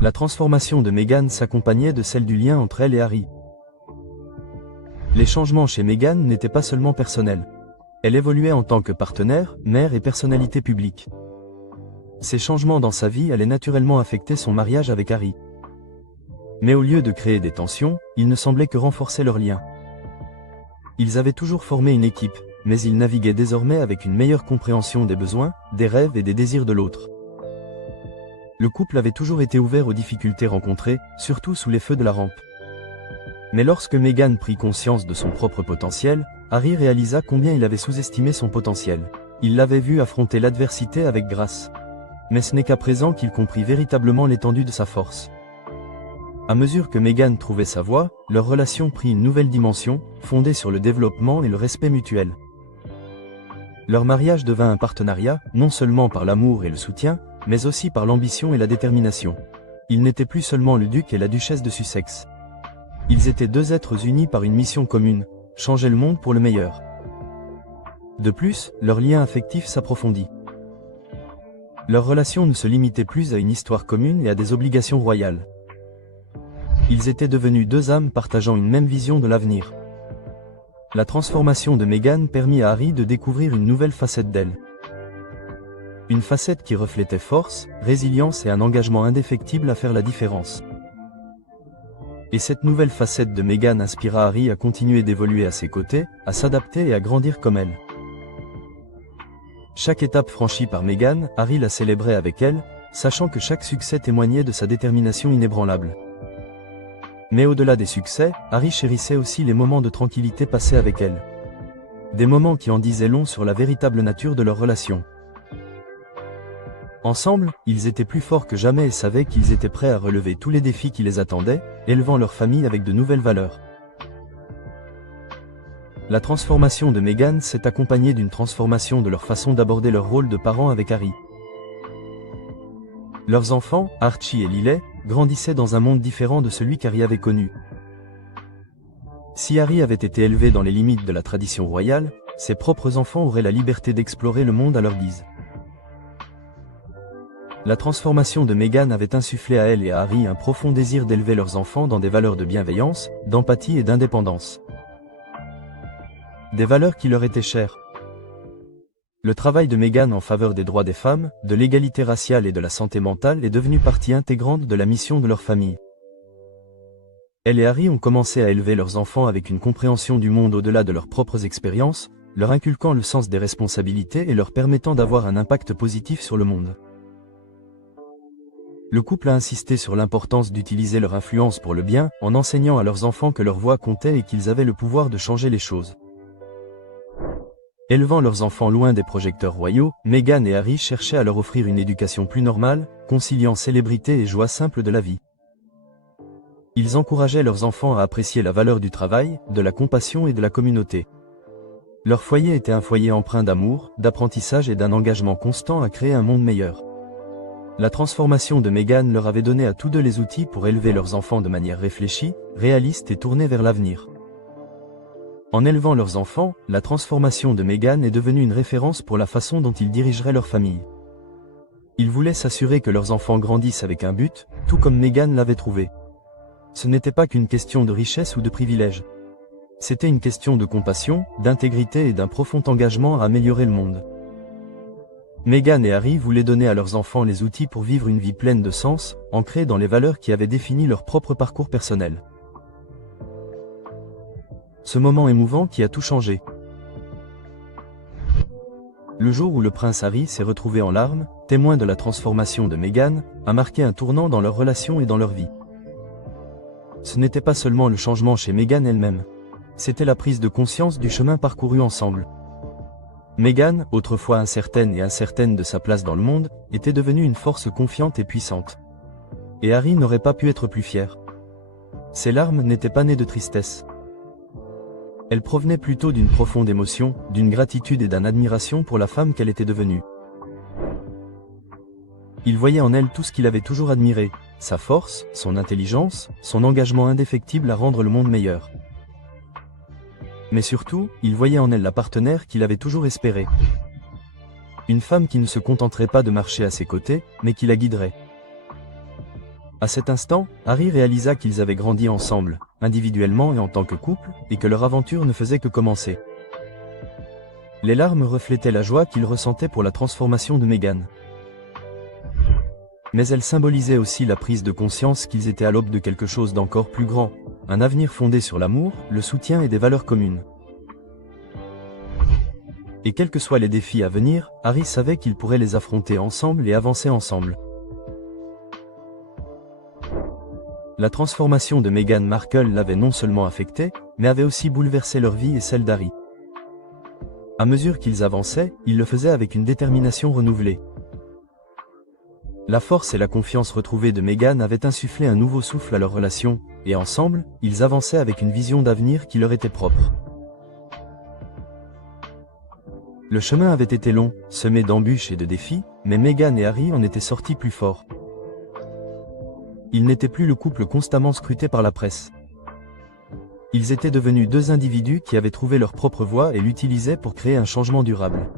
La transformation de Meghan s'accompagnait de celle du lien entre elle et Harry. Les changements chez Meghan n'étaient pas seulement personnels. Elle évoluait en tant que partenaire, mère et personnalité publique. Ces changements dans sa vie allaient naturellement affecter son mariage avec Harry. Mais au lieu de créer des tensions, ils ne semblaient que renforcer leur lien. Ils avaient toujours formé une équipe, mais ils naviguaient désormais avec une meilleure compréhension des besoins, des rêves et des désirs de l'autre. Le couple avait toujours été ouvert aux difficultés rencontrées, surtout sous les feux de la rampe. Mais lorsque Meghan prit conscience de son propre potentiel, Harry réalisa combien il avait sous-estimé son potentiel. Il l'avait vu affronter l'adversité avec grâce. Mais ce n'est qu'à présent qu'il comprit véritablement l'étendue de sa force. À mesure que Meghan trouvait sa voie, leur relation prit une nouvelle dimension, fondée sur le développement et le respect mutuel. Leur mariage devint un partenariat, non seulement par l'amour et le soutien, mais aussi par l'ambition et la détermination. Ils n'étaient plus seulement le duc et la duchesse de Sussex. Ils étaient deux êtres unis par une mission commune, changer le monde pour le meilleur. De plus, leur lien affectif s'approfondit. Leur relation ne se limitait plus à une histoire commune et à des obligations royales. Ils étaient devenus deux âmes partageant une même vision de l'avenir. La transformation de Meghan permit à Harry de découvrir une nouvelle facette d'elle. Une facette qui reflétait force, résilience et un engagement indéfectible à faire la différence. Et cette nouvelle facette de Meghan inspira Harry à continuer d'évoluer à ses côtés, à s'adapter et à grandir comme elle. Chaque étape franchie par Meghan, Harry la célébrait avec elle, sachant que chaque succès témoignait de sa détermination inébranlable. Mais au-delà des succès, Harry chérissait aussi les moments de tranquillité passés avec elle. Des moments qui en disaient long sur la véritable nature de leur relation. Ensemble, ils étaient plus forts que jamais et savaient qu'ils étaient prêts à relever tous les défis qui les attendaient, élevant leur famille avec de nouvelles valeurs. La transformation de Meghan s'est accompagnée d'une transformation de leur façon d'aborder leur rôle de parents avec Harry. Leurs enfants, Archie et Lily, grandissaient dans un monde différent de celui qu'Harry avait connu. Si Harry avait été élevé dans les limites de la tradition royale, ses propres enfants auraient la liberté d'explorer le monde à leur guise. La transformation de Meghan avait insufflé à elle et à Harry un profond désir d'élever leurs enfants dans des valeurs de bienveillance, d'empathie et d'indépendance. Des valeurs qui leur étaient chères. Le travail de Meghan en faveur des droits des femmes, de l'égalité raciale et de la santé mentale est devenu partie intégrante de la mission de leur famille. Elle et Harry ont commencé à élever leurs enfants avec une compréhension du monde au-delà de leurs propres expériences, leur inculquant le sens des responsabilités et leur permettant d'avoir un impact positif sur le monde. Le couple a insisté sur l'importance d'utiliser leur influence pour le bien, en enseignant à leurs enfants que leur voix comptait et qu'ils avaient le pouvoir de changer les choses. Élevant leurs enfants loin des projecteurs royaux, Meghan et Harry cherchaient à leur offrir une éducation plus normale, conciliant célébrité et joie simple de la vie. Ils encourageaient leurs enfants à apprécier la valeur du travail, de la compassion et de la communauté. Leur foyer était un foyer empreint d'amour, d'apprentissage et d'un engagement constant à créer un monde meilleur. La transformation de Meghan leur avait donné à tous deux les outils pour élever leurs enfants de manière réfléchie, réaliste et tournée vers l'avenir. En élevant leurs enfants, la transformation de Meghan est devenue une référence pour la façon dont ils dirigeraient leur famille. Ils voulaient s'assurer que leurs enfants grandissent avec un but, tout comme Meghan l'avait trouvé. Ce n'était pas qu'une question de richesse ou de privilège. C'était une question de compassion, d'intégrité et d'un profond engagement à améliorer le monde. Meghan et Harry voulaient donner à leurs enfants les outils pour vivre une vie pleine de sens, ancrée dans les valeurs qui avaient défini leur propre parcours personnel. Ce moment émouvant qui a tout changé. Le jour où le prince Harry s'est retrouvé en larmes, témoin de la transformation de Meghan, a marqué un tournant dans leur relation et dans leur vie. Ce n'était pas seulement le changement chez Meghan elle-même. C'était la prise de conscience du chemin parcouru ensemble. Meghan, autrefois incertaine de sa place dans le monde, était devenue une force confiante et puissante. Et Harry n'aurait pas pu être plus fier. Ses larmes n'étaient pas nées de tristesse. Elles provenaient plutôt d'une profonde émotion, d'une gratitude et d'une admiration pour la femme qu'elle était devenue. Il voyait en elle tout ce qu'il avait toujours admiré, sa force, son intelligence, son engagement indéfectible à rendre le monde meilleur. Mais surtout, il voyait en elle la partenaire qu'il avait toujours espérée. Une femme qui ne se contenterait pas de marcher à ses côtés, mais qui la guiderait. À cet instant, Harry réalisa qu'ils avaient grandi ensemble, individuellement et en tant que couple, et que leur aventure ne faisait que commencer. Les larmes reflétaient la joie qu'il ressentait pour la transformation de Meghan. Mais elles symbolisaient aussi la prise de conscience qu'ils étaient à l'aube de quelque chose d'encore plus grand, un avenir fondé sur l'amour, le soutien et des valeurs communes. Et quels que soient les défis à venir, Harry savait qu'ils pourraient les affronter ensemble et avancer ensemble. La transformation de Meghan Markle l'avait non seulement affecté, mais avait aussi bouleversé leur vie et celle d'Harry. À mesure qu'ils avançaient, ils le faisaient avec une détermination renouvelée. La force et la confiance retrouvées de Meghan avaient insufflé un nouveau souffle à leur relation, et ensemble, ils avançaient avec une vision d'avenir qui leur était propre. Le chemin avait été long, semé d'embûches et de défis, mais Meghan et Harry en étaient sortis plus forts. Ils n'étaient plus le couple constamment scruté par la presse. Ils étaient devenus deux individus qui avaient trouvé leur propre voie et l'utilisaient pour créer un changement durable.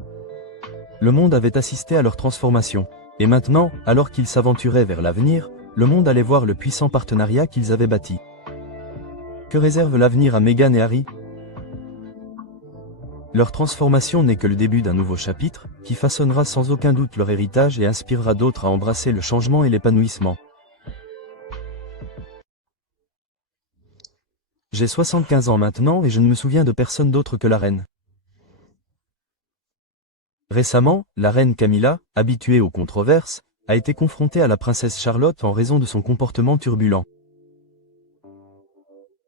Le monde avait assisté à leur transformation. Et maintenant, alors qu'ils s'aventuraient vers l'avenir, le monde allait voir le puissant partenariat qu'ils avaient bâti. Que réserve l'avenir à Meghan et Harry? Leur transformation n'est que le début d'un nouveau chapitre, qui façonnera sans aucun doute leur héritage et inspirera d'autres à embrasser le changement et l'épanouissement. J'ai 75 ans maintenant et je ne me souviens de personne d'autre que la reine. Récemment, la reine Camilla, habituée aux controverses, a été confrontée à la princesse Charlotte en raison de son comportement turbulent.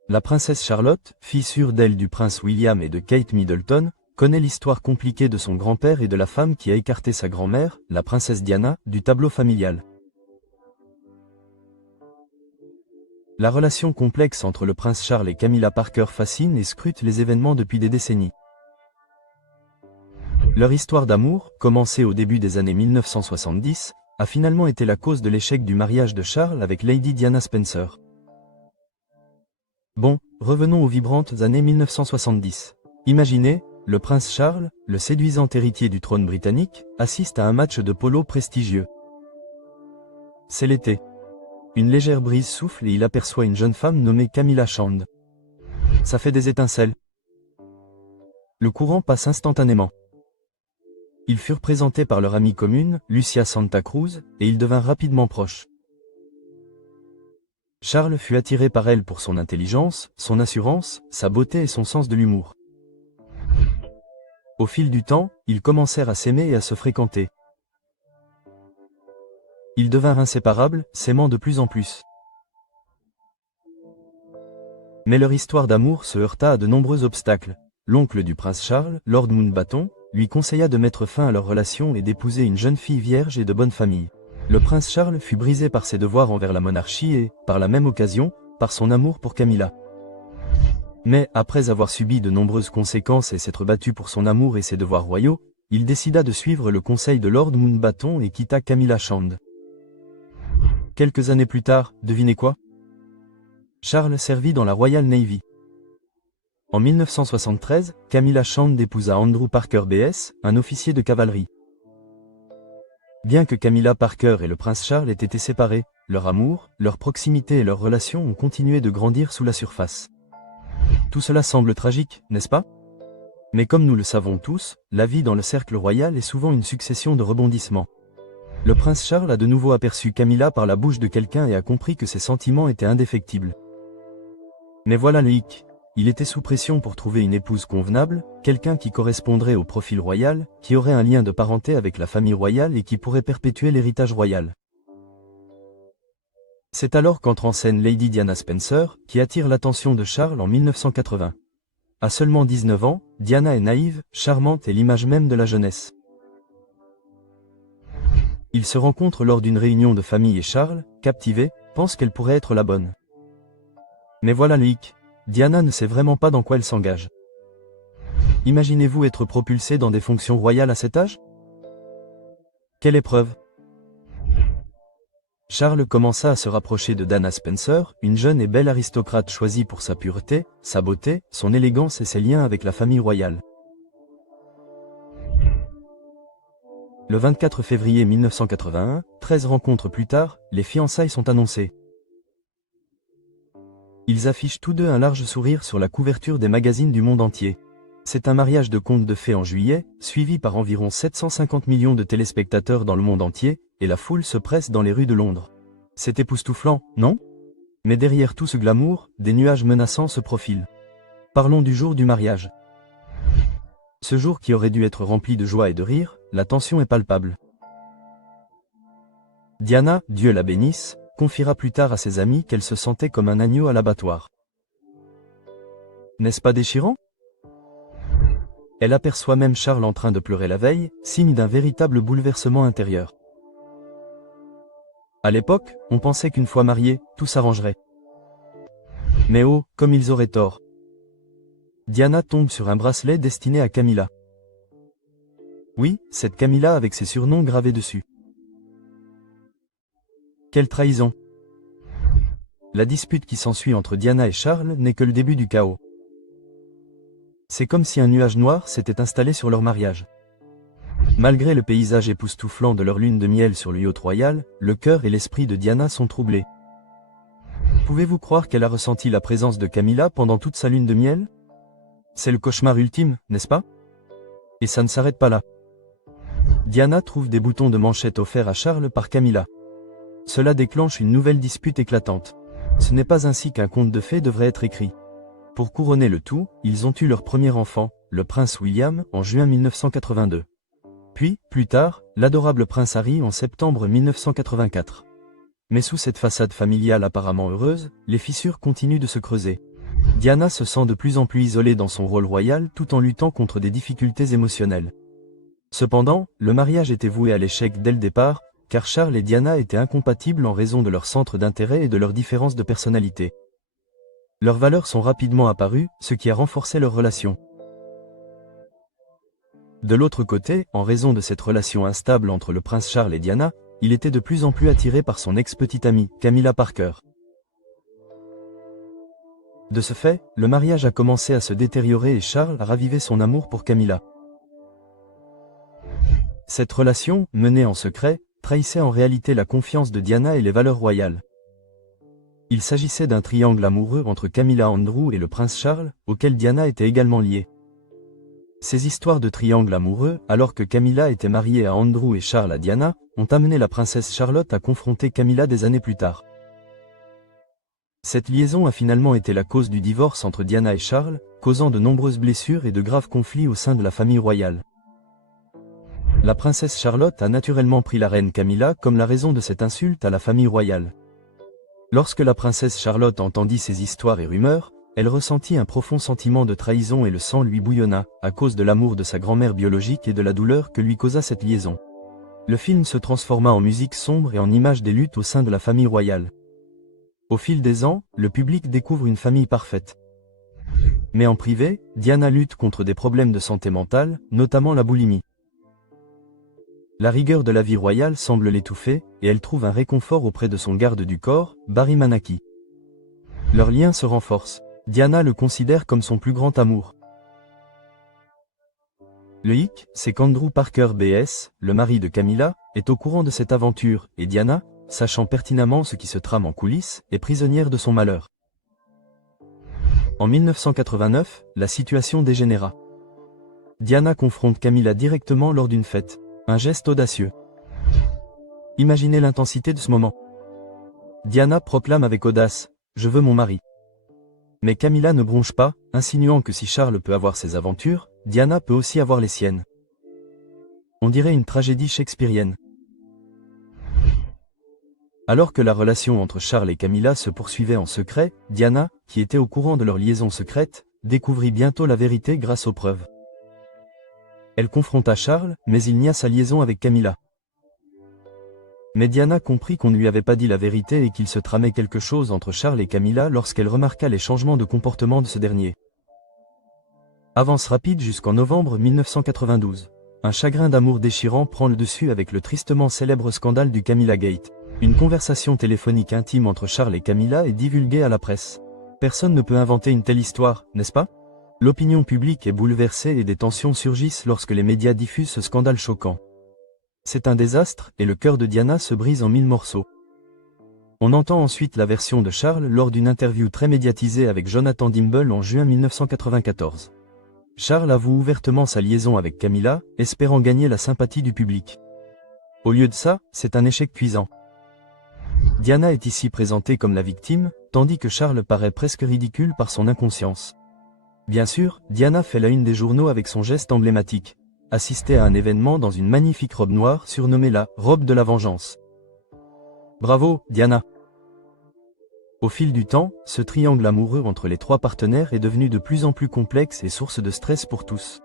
La princesse Charlotte, fille sûre d'elle du prince William et de Kate Middleton, connaît l'histoire compliquée de son grand-père et de la femme qui a écarté sa grand-mère, la princesse Diana, du tableau familial. La relation complexe entre le prince Charles et Camilla Parker fascine et scrute les événements depuis des décennies. Leur histoire d'amour, commencée au début des années 1970, a finalement été la cause de l'échec du mariage de Charles avec Lady Diana Spencer. Bon, revenons aux vibrantes années 1970. Imaginez, le prince Charles, le séduisant héritier du trône britannique, assiste à un match de polo prestigieux. C'est l'été. Une légère brise souffle et il aperçoit une jeune femme nommée Camilla Shand. Ça fait des étincelles. Le courant passe instantanément. Ils furent présentés par leur amie commune, Lucia Santa Cruz, et ils devinrent rapidement proches. Charles fut attiré par elle pour son intelligence, son assurance, sa beauté et son sens de l'humour. Au fil du temps, ils commencèrent à s'aimer et à se fréquenter. Ils devinrent inséparables, s'aimant de plus en plus. Mais leur histoire d'amour se heurta à de nombreux obstacles. L'oncle du prince Charles, Lord Mountbatten, lui conseilla de mettre fin à leur relation et d'épouser une jeune fille vierge et de bonne famille. Le prince Charles fut brisé par ses devoirs envers la monarchie et, par la même occasion, par son amour pour Camilla. Mais, après avoir subi de nombreuses conséquences et s'être battu pour son amour et ses devoirs royaux, il décida de suivre le conseil de Lord Mountbatten et quitta Camilla Shand. Quelques années plus tard, devinez quoi? Charles servit dans la Royal Navy. En 1973, Camilla Shand épousa Andrew Parker B.S., un officier de cavalerie. Bien que Camilla Parker et le prince Charles aient été séparés, leur amour, leur proximité et leurs relations ont continué de grandir sous la surface. Tout cela semble tragique, n'est-ce pas? Mais comme nous le savons tous, la vie dans le cercle royal est souvent une succession de rebondissements. Le prince Charles a de nouveau aperçu Camilla par la bouche de quelqu'un et a compris que ses sentiments étaient indéfectibles. Mais voilà le hic. Il était sous pression pour trouver une épouse convenable, quelqu'un qui correspondrait au profil royal, qui aurait un lien de parenté avec la famille royale et qui pourrait perpétuer l'héritage royal. C'est alors qu'entre en scène Lady Diana Spencer, qui attire l'attention de Charles en 1980. À seulement 19 ans, Diana est naïve, charmante et l'image même de la jeunesse. Ils se rencontrent lors d'une réunion de famille et Charles, captivé, pense qu'elle pourrait être la bonne. Mais voilà le hic. Diana ne sait vraiment pas dans quoi elle s'engage. Imaginez-vous être propulsé dans des fonctions royales à cet âge? Quelle épreuve! Charles commença à se rapprocher de Diana Spencer, une jeune et belle aristocrate choisie pour sa pureté, sa beauté, son élégance et ses liens avec la famille royale. Le 24 février 1981, 13 rencontres plus tard, les fiançailles sont annoncées. Ils affichent tous deux un large sourire sur la couverture des magazines du monde entier. C'est un mariage de contes de fées en juillet, suivi par environ 750 millions de téléspectateurs dans le monde entier, et la foule se presse dans les rues de Londres. C'est époustouflant, non? Mais derrière tout ce glamour, des nuages menaçants se profilent. Parlons du jour du mariage. Ce jour qui aurait dû être rempli de joie et de rire, la tension est palpable. Diana, Dieu la bénisse, confiera plus tard à ses amis qu'elle se sentait comme un agneau à l'abattoir. N'est-ce pas déchirant? Elle aperçoit même Charles en train de pleurer la veille, signe d'un véritable bouleversement intérieur. À l'époque, on pensait qu'une fois mariés, tout s'arrangerait. Mais oh, comme ils auraient tort. Diana tombe sur un bracelet destiné à Camilla. Oui, cette Camilla avec ses surnoms gravés dessus. Quelle trahison! La dispute qui s'ensuit entre Diana et Charles n'est que le début du chaos. C'est comme si un nuage noir s'était installé sur leur mariage. Malgré le paysage époustouflant de leur lune de miel sur le yacht royal, le cœur et l'esprit de Diana sont troublés. Pouvez-vous croire qu'elle a ressenti la présence de Camilla pendant toute sa lune de miel? C'est le cauchemar ultime, n'est-ce pas? Et ça ne s'arrête pas là. Diana trouve des boutons de manchette offerts à Charles par Camilla. Cela déclenche une nouvelle dispute éclatante. Ce n'est pas ainsi qu'un conte de fées devrait être écrit. Pour couronner le tout, ils ont eu leur premier enfant, le prince William, en juin 1982. Puis, plus tard, l'adorable prince Harry en septembre 1984. Mais sous cette façade familiale apparemment heureuse, les fissures continuent de se creuser. Diana se sent de plus en plus isolée dans son rôle royal tout en luttant contre des difficultés émotionnelles. Cependant, le mariage était voué à l'échec dès le départ, car Charles et Diana étaient incompatibles en raison de leur centre d'intérêt et de leurs différences de personnalité. Leurs valeurs sont rapidement apparues, ce qui a renforcé leur relation. De l'autre côté, en raison de cette relation instable entre le prince Charles et Diana, il était de plus en plus attiré par son ex-petite amie, Camilla Parker. De ce fait, le mariage a commencé à se détériorer et Charles a ravivé son amour pour Camilla. Cette relation, menée en secret, trahissait en réalité la confiance de Diana et les valeurs royales. Il s'agissait d'un triangle amoureux entre Camilla Andrew et le prince Charles, auquel Diana était également liée. Ces histoires de triangle amoureux, alors que Camilla était mariée à Andrew et Charles à Diana, ont amené la princesse Charlotte à confronter Camilla des années plus tard. Cette liaison a finalement été la cause du divorce entre Diana et Charles, causant de nombreuses blessures et de graves conflits au sein de la famille royale. La princesse Charlotte a naturellement pris la reine Camilla comme la raison de cette insulte à la famille royale. Lorsque la princesse Charlotte entendit ces histoires et rumeurs, elle ressentit un profond sentiment de trahison et le sang lui bouillonna, à cause de l'amour de sa grand-mère biologique et de la douleur que lui causa cette liaison. Le film se transforma en musique sombre et en images des luttes au sein de la famille royale. Au fil des ans, le public découvre une famille parfaite. Mais en privé, Diana lutte contre des problèmes de santé mentale, notamment la boulimie. La rigueur de la vie royale semble l'étouffer, et elle trouve un réconfort auprès de son garde du corps, Barry Manaki. Leur lien se renforce. Diana le considère comme son plus grand amour. Le hic, c'est qu'Andrew Parker B.S., le mari de Camilla, est au courant de cette aventure, et Diana, sachant pertinemment ce qui se trame en coulisses, est prisonnière de son malheur. En 1989, la situation dégénéra. Diana confronte Camilla directement lors d'une fête, un geste audacieux. Imaginez l'intensité de ce moment. Diana proclame avec audace « Je veux mon mari ». Mais Camilla ne bronche pas, insinuant que si Charles peut avoir ses aventures, Diana peut aussi avoir les siennes. On dirait une tragédie shakespearienne. Alors que la relation entre Charles et Camilla se poursuivait en secret, Diana, qui était au courant de leur liaison secrète, découvrit bientôt la vérité grâce aux preuves. Elle confronta Charles, mais il nia sa liaison avec Camilla. Mais Diana comprit qu'on ne lui avait pas dit la vérité et qu'il se tramait quelque chose entre Charles et Camilla lorsqu'elle remarqua les changements de comportement de ce dernier. Avance rapide jusqu'en novembre 1992. Un chagrin d'amour déchirant prend le dessus avec le tristement célèbre scandale du Camilla Gate. Une conversation téléphonique intime entre Charles et Camilla est divulguée à la presse. Personne ne peut inventer une telle histoire, n'est-ce pas? L'opinion publique est bouleversée et des tensions surgissent lorsque les médias diffusent ce scandale choquant. C'est un désastre, et le cœur de Diana se brise en 1000 morceaux. On entend ensuite la version de Charles lors d'une interview très médiatisée avec Jonathan Dimble en juin 1994. Charles avoue ouvertement sa liaison avec Camilla, espérant gagner la sympathie du public. Au lieu de ça, c'est un échec cuisant. Diana est ici présentée comme la victime, tandis que Charles paraît presque ridicule par son inconscience. Bien sûr, Diana fait la une des journaux avec son geste emblématique. Assister à un événement dans une magnifique robe noire surnommée la « robe de la vengeance ». Bravo, Diana! Au fil du temps, ce triangle amoureux entre les trois partenaires est devenu de plus en plus complexe et source de stress pour tous.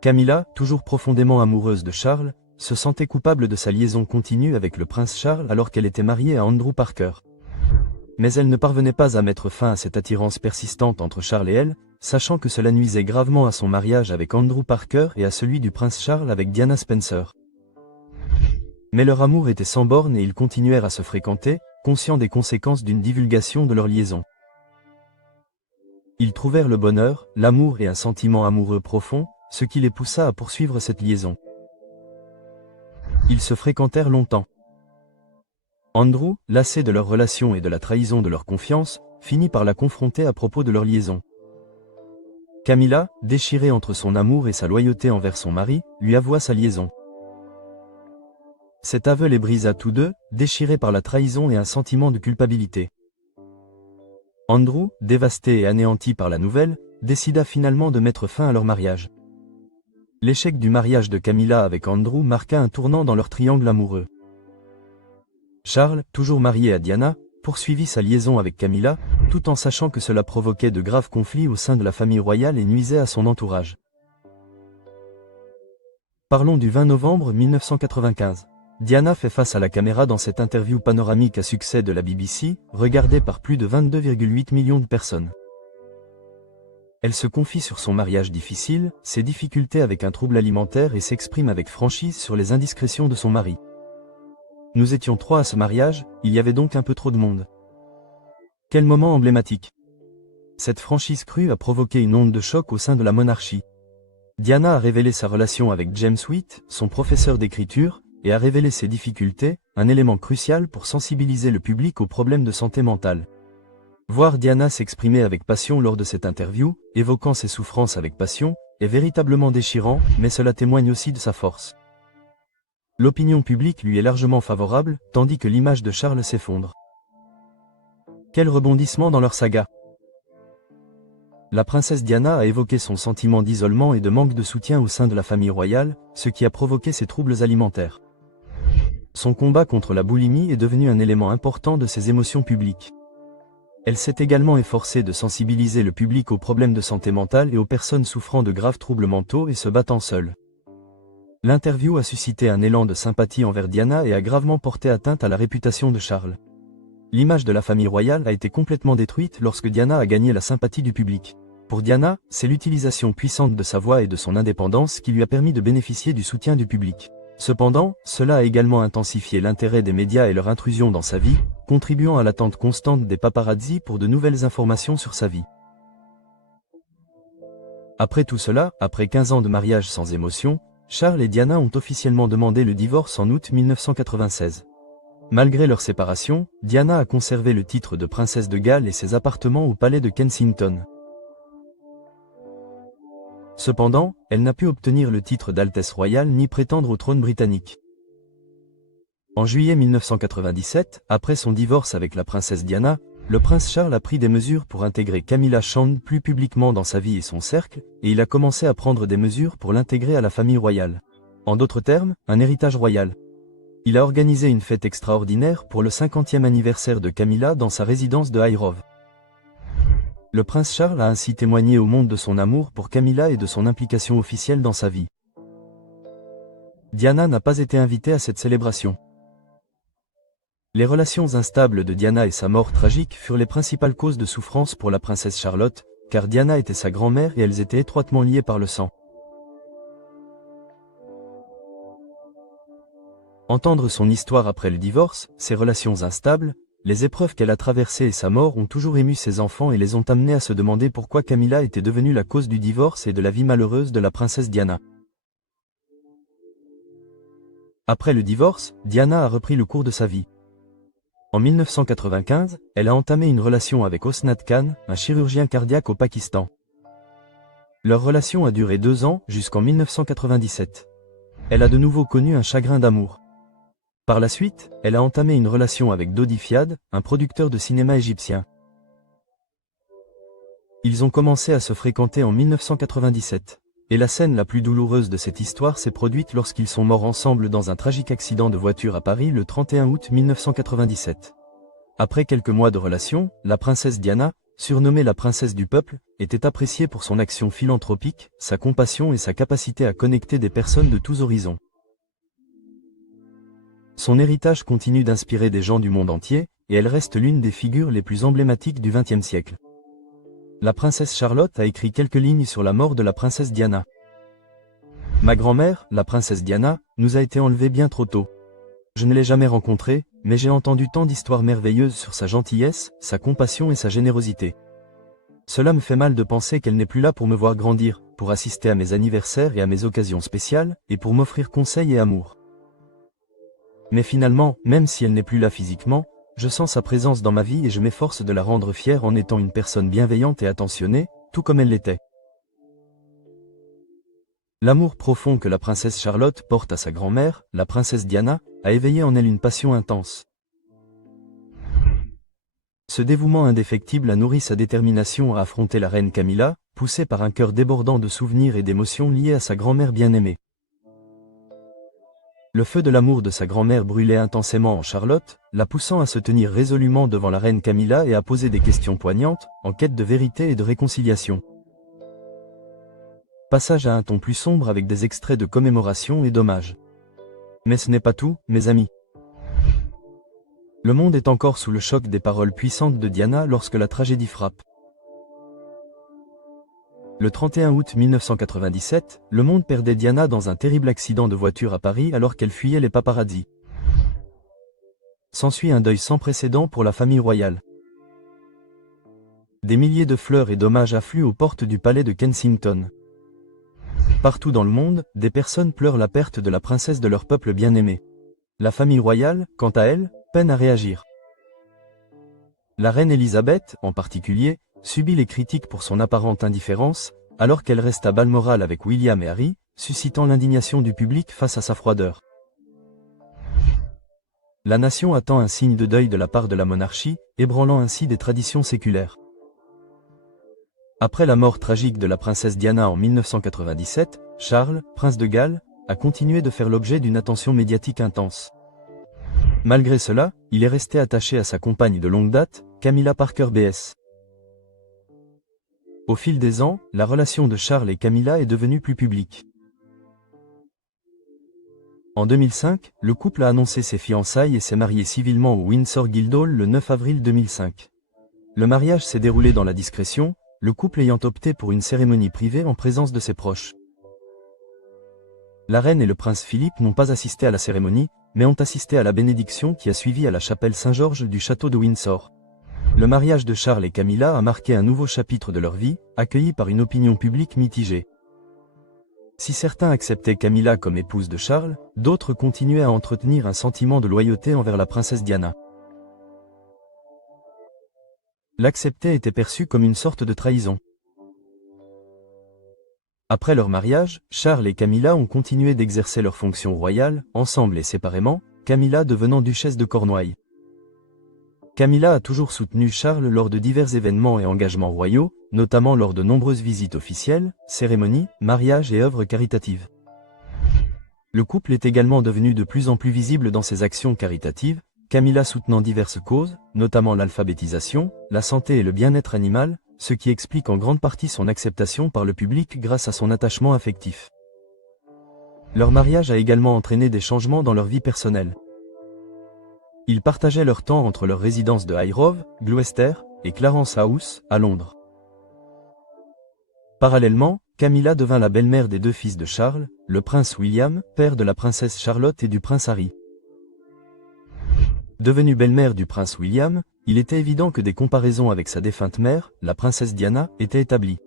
Camilla, toujours profondément amoureuse de Charles, se sentait coupable de sa liaison continue avec le prince Charles alors qu'elle était mariée à Andrew Parker. Mais elle ne parvenait pas à mettre fin à cette attirance persistante entre Charles et elle, sachant que cela nuisait gravement à son mariage avec Andrew Parker et à celui du prince Charles avec Diana Spencer. Mais leur amour était sans bornes et ils continuèrent à se fréquenter, conscients des conséquences d'une divulgation de leur liaison. Ils trouvèrent le bonheur, l'amour et un sentiment amoureux profond, ce qui les poussa à poursuivre cette liaison. Ils se fréquentèrent longtemps. Andrew, lassé de leur relation et de la trahison de leur confiance, finit par la confronter à propos de leur liaison. Camilla, déchirée entre son amour et sa loyauté envers son mari, lui avoua sa liaison. Cet aveu les brisa tous deux, déchirés par la trahison et un sentiment de culpabilité. Andrew, dévasté et anéanti par la nouvelle, décida finalement de mettre fin à leur mariage. L'échec du mariage de Camilla avec Andrew marqua un tournant dans leur triangle amoureux. Charles, toujours marié à Diana, poursuivit sa liaison avec Camilla, tout en sachant que cela provoquait de graves conflits au sein de la famille royale et nuisait à son entourage. Parlons du 20 novembre 1995. Diana fait face à la caméra dans cette interview panoramique à succès de la BBC, regardée par plus de 22,8 millions de personnes. Elle se confie sur son mariage difficile, ses difficultés avec un trouble alimentaire et s'exprime avec franchise sur les indiscrétions de son mari. Nous étions 3 à ce mariage, il y avait donc un peu trop de monde. Quel moment emblématique! Cette franchise crue a provoqué une onde de choc au sein de la monarchie. Diana a révélé sa relation avec James Wheat, son professeur d'écriture, et a révélé ses difficultés, un élément crucial pour sensibiliser le public aux problèmes de santé mentale. Voir Diana s'exprimer avec passion lors de cette interview, évoquant ses souffrances avec passion, est véritablement déchirant, mais cela témoigne aussi de sa force. L'opinion publique lui est largement favorable, tandis que l'image de Charles s'effondre. Quel rebondissement dans leur saga! La princesse Diana a évoqué son sentiment d'isolement et de manque de soutien au sein de la famille royale, ce qui a provoqué ses troubles alimentaires. Son combat contre la boulimie est devenu un élément important de ses émotions publiques. Elle s'est également efforcée de sensibiliser le public aux problèmes de santé mentale et aux personnes souffrant de graves troubles mentaux et se battant seules. L'interview a suscité un élan de sympathie envers Diana et a gravement porté atteinte à la réputation de Charles. L'image de la famille royale a été complètement détruite lorsque Diana a gagné la sympathie du public. Pour Diana, c'est l'utilisation puissante de sa voix et de son indépendance qui lui a permis de bénéficier du soutien du public. Cependant, cela a également intensifié l'intérêt des médias et leur intrusion dans sa vie, contribuant à l'attente constante des paparazzis pour de nouvelles informations sur sa vie. Après tout cela, après 15 ans de mariage sans émotion, Charles et Diana ont officiellement demandé le divorce en août 1996. Malgré leur séparation, Diana a conservé le titre de princesse de Galles et ses appartements au palais de Kensington. Cependant, elle n'a pu obtenir le titre d'Altesse royale ni prétendre au trône britannique. En juillet 1997, après son divorce avec la princesse Diana, le prince Charles a pris des mesures pour intégrer Camilla Shand plus publiquement dans sa vie et son cercle, et il a commencé à prendre des mesures pour l'intégrer à la famille royale. En d'autres termes, un héritage royal. Il a organisé une fête extraordinaire pour le 50e anniversaire de Camilla dans sa résidence de Highgrove. Le prince Charles a ainsi témoigné au monde de son amour pour Camilla et de son implication officielle dans sa vie. Diana n'a pas été invitée à cette célébration. Les relations instables de Diana et sa mort tragique furent les principales causes de souffrance pour la princesse Charlotte, car Diana était sa grand-mère et elles étaient étroitement liées par le sang. Entendre son histoire après le divorce, ses relations instables, les épreuves qu'elle a traversées et sa mort ont toujours ému ses enfants et les ont amenés à se demander pourquoi Camilla était devenue la cause du divorce et de la vie malheureuse de la princesse Diana. Après le divorce, Diana a repris le cours de sa vie. En 1995, elle a entamé une relation avec Osnat Khan, un chirurgien cardiaque au Pakistan. Leur relation a duré 2 ans, jusqu'en 1997. Elle a de nouveau connu un chagrin d'amour. Par la suite, elle a entamé une relation avec Dodi Fiad, un producteur de cinéma égyptien. Ils ont commencé à se fréquenter en 1997. Et la scène la plus douloureuse de cette histoire s'est produite lorsqu'ils sont morts ensemble dans un tragique accident de voiture à Paris le 31 août 1997. Après quelques mois de relation, la princesse Diana, surnommée la princesse du peuple, était appréciée pour son action philanthropique, sa compassion et sa capacité à connecter des personnes de tous horizons. Son héritage continue d'inspirer des gens du monde entier, et elle reste l'une des figures les plus emblématiques du XXe siècle. La princesse Charlotte a écrit quelques lignes sur la mort de la princesse Diana. Ma grand-mère, la princesse Diana, nous a été enlevée bien trop tôt. Je ne l'ai jamais rencontrée, mais j'ai entendu tant d'histoires merveilleuses sur sa gentillesse, sa compassion et sa générosité. Cela me fait mal de penser qu'elle n'est plus là pour me voir grandir, pour assister à mes anniversaires et à mes occasions spéciales, et pour m'offrir conseils et amour. Mais finalement, même si elle n'est plus là physiquement, je sens sa présence dans ma vie et je m'efforce de la rendre fière en étant une personne bienveillante et attentionnée, tout comme elle l'était. L'amour profond que la princesse Charlotte porte à sa grand-mère, la princesse Diana, a éveillé en elle une passion intense. Ce dévouement indéfectible a nourri sa détermination à affronter la reine Camilla, poussée par un cœur débordant de souvenirs et d'émotions liés à sa grand-mère bien-aimée. Le feu de l'amour de sa grand-mère brûlait intensément en Charlotte, la poussant à se tenir résolument devant la reine Camilla et à poser des questions poignantes, en quête de vérité et de réconciliation. Passage à un ton plus sombre avec des extraits de commémoration et d'hommage. Mais ce n'est pas tout, mes amis. Le monde est encore sous le choc des paroles puissantes de Diana lorsque la tragédie frappe. Le 31 août 1997, le monde perdait Diana dans un terrible accident de voiture à Paris alors qu'elle fuyait les paparazzis. S'ensuit un deuil sans précédent pour la famille royale. Des milliers de fleurs et d'hommages affluent aux portes du palais de Kensington. Partout dans le monde, des personnes pleurent la perte de la princesse de leur peuple bien-aimé. La famille royale, quant à elle, peine à réagir. La reine Elisabeth, en particulier, subit les critiques pour son apparente indifférence, alors qu'elle reste à Balmoral avec William et Harry, suscitant l'indignation du public face à sa froideur. La nation attend un signe de deuil de la part de la monarchie, ébranlant ainsi des traditions séculaires. Après la mort tragique de la princesse Diana en 1997, Charles, prince de Galles, a continué de faire l'objet d'une attention médiatique intense. Malgré cela, il est resté attaché à sa compagne de longue date, Camilla Parker Bess. Au fil des ans, la relation de Charles et Camilla est devenue plus publique. En 2005, le couple a annoncé ses fiançailles et s'est marié civilement au Windsor Guildhall le 9 avril 2005. Le mariage s'est déroulé dans la discrétion, le couple ayant opté pour une cérémonie privée en présence de ses proches. La reine et le prince Philippe n'ont pas assisté à la cérémonie, mais ont assisté à la bénédiction qui a suivi à la chapelle Saint-Georges du château de Windsor. Le mariage de Charles et Camilla a marqué un nouveau chapitre de leur vie, accueilli par une opinion publique mitigée. Si certains acceptaient Camilla comme épouse de Charles, d'autres continuaient à entretenir un sentiment de loyauté envers la princesse Diana. L'accepter était perçu comme une sorte de trahison. Après leur mariage, Charles et Camilla ont continué d'exercer leurs fonctions royales, ensemble et séparément, Camilla devenant duchesse de Cornouailles. Camilla a toujours soutenu Charles lors de divers événements et engagements royaux, notamment lors de nombreuses visites officielles, cérémonies, mariages et œuvres caritatives. Le couple est également devenu de plus en plus visible dans ses actions caritatives, Camilla soutenant diverses causes, notamment l'alphabétisation, la santé et le bien-être animal, ce qui explique en grande partie son acceptation par le public grâce à son attachement affectif. Leur mariage a également entraîné des changements dans leur vie personnelle. Ils partageaient leur temps entre leur résidence de Highgrove, Gloucester, et Clarence House, à Londres. Parallèlement, Camilla devint la belle-mère des deux fils de Charles, le prince William, père de la princesse Charlotte et du prince Harry. Devenue belle-mère du prince William, il était évident que des comparaisons avec sa défunte mère, la princesse Diana, étaient établies.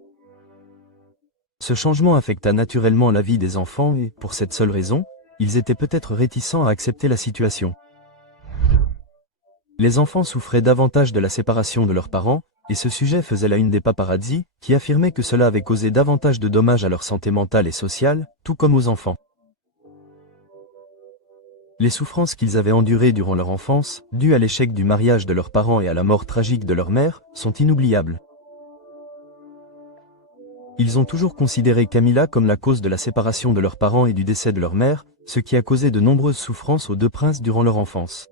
Ce changement affecta naturellement la vie des enfants et, pour cette seule raison, ils étaient peut-être réticents à accepter la situation. Les enfants souffraient davantage de la séparation de leurs parents, et ce sujet faisait la une des paparazzi, qui affirmaient que cela avait causé davantage de dommages à leur santé mentale et sociale, tout comme aux enfants. Les souffrances qu'ils avaient endurées durant leur enfance, dues à l'échec du mariage de leurs parents et à la mort tragique de leur mère, sont inoubliables. Ils ont toujours considéré Camilla comme la cause de la séparation de leurs parents et du décès de leur mère, ce qui a causé de nombreuses souffrances aux deux princes durant leur enfance.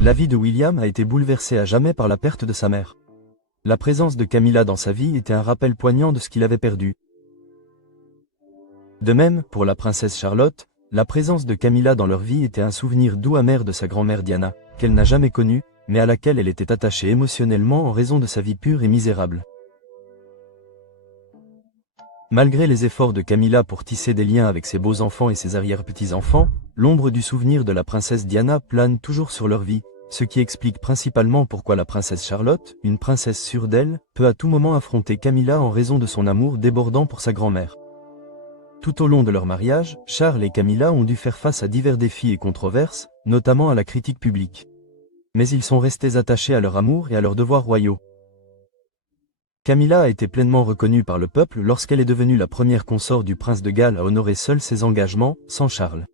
La vie de William a été bouleversée à jamais par la perte de sa mère. La présence de Camilla dans sa vie était un rappel poignant de ce qu'il avait perdu. De même, pour la princesse Charlotte, la présence de Camilla dans leur vie était un souvenir doux amer de sa grand-mère Diana, qu'elle n'a jamais connue, mais à laquelle elle était attachée émotionnellement en raison de sa vie pure et misérable. Malgré les efforts de Camilla pour tisser des liens avec ses beaux-enfants et ses arrière-petits-enfants, l'ombre du souvenir de la princesse Diana plane toujours sur leur vie, ce qui explique principalement pourquoi la princesse Charlotte, une princesse sûre d'elle, peut à tout moment affronter Camilla en raison de son amour débordant pour sa grand-mère. Tout au long de leur mariage, Charles et Camilla ont dû faire face à divers défis et controverses, notamment à la critique publique. Mais ils sont restés attachés à leur amour et à leurs devoirs royaux. Camilla a été pleinement reconnue par le peuple lorsqu'elle est devenue la première consort du prince de Galles à honorer seule ses engagements, sans Charles.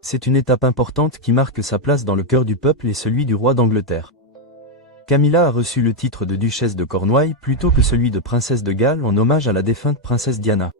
C'est une étape importante qui marque sa place dans le cœur du peuple et celui du roi d'Angleterre. Camilla a reçu le titre de duchesse de Cornouailles plutôt que celui de princesse de Galles en hommage à la défunte princesse Diana.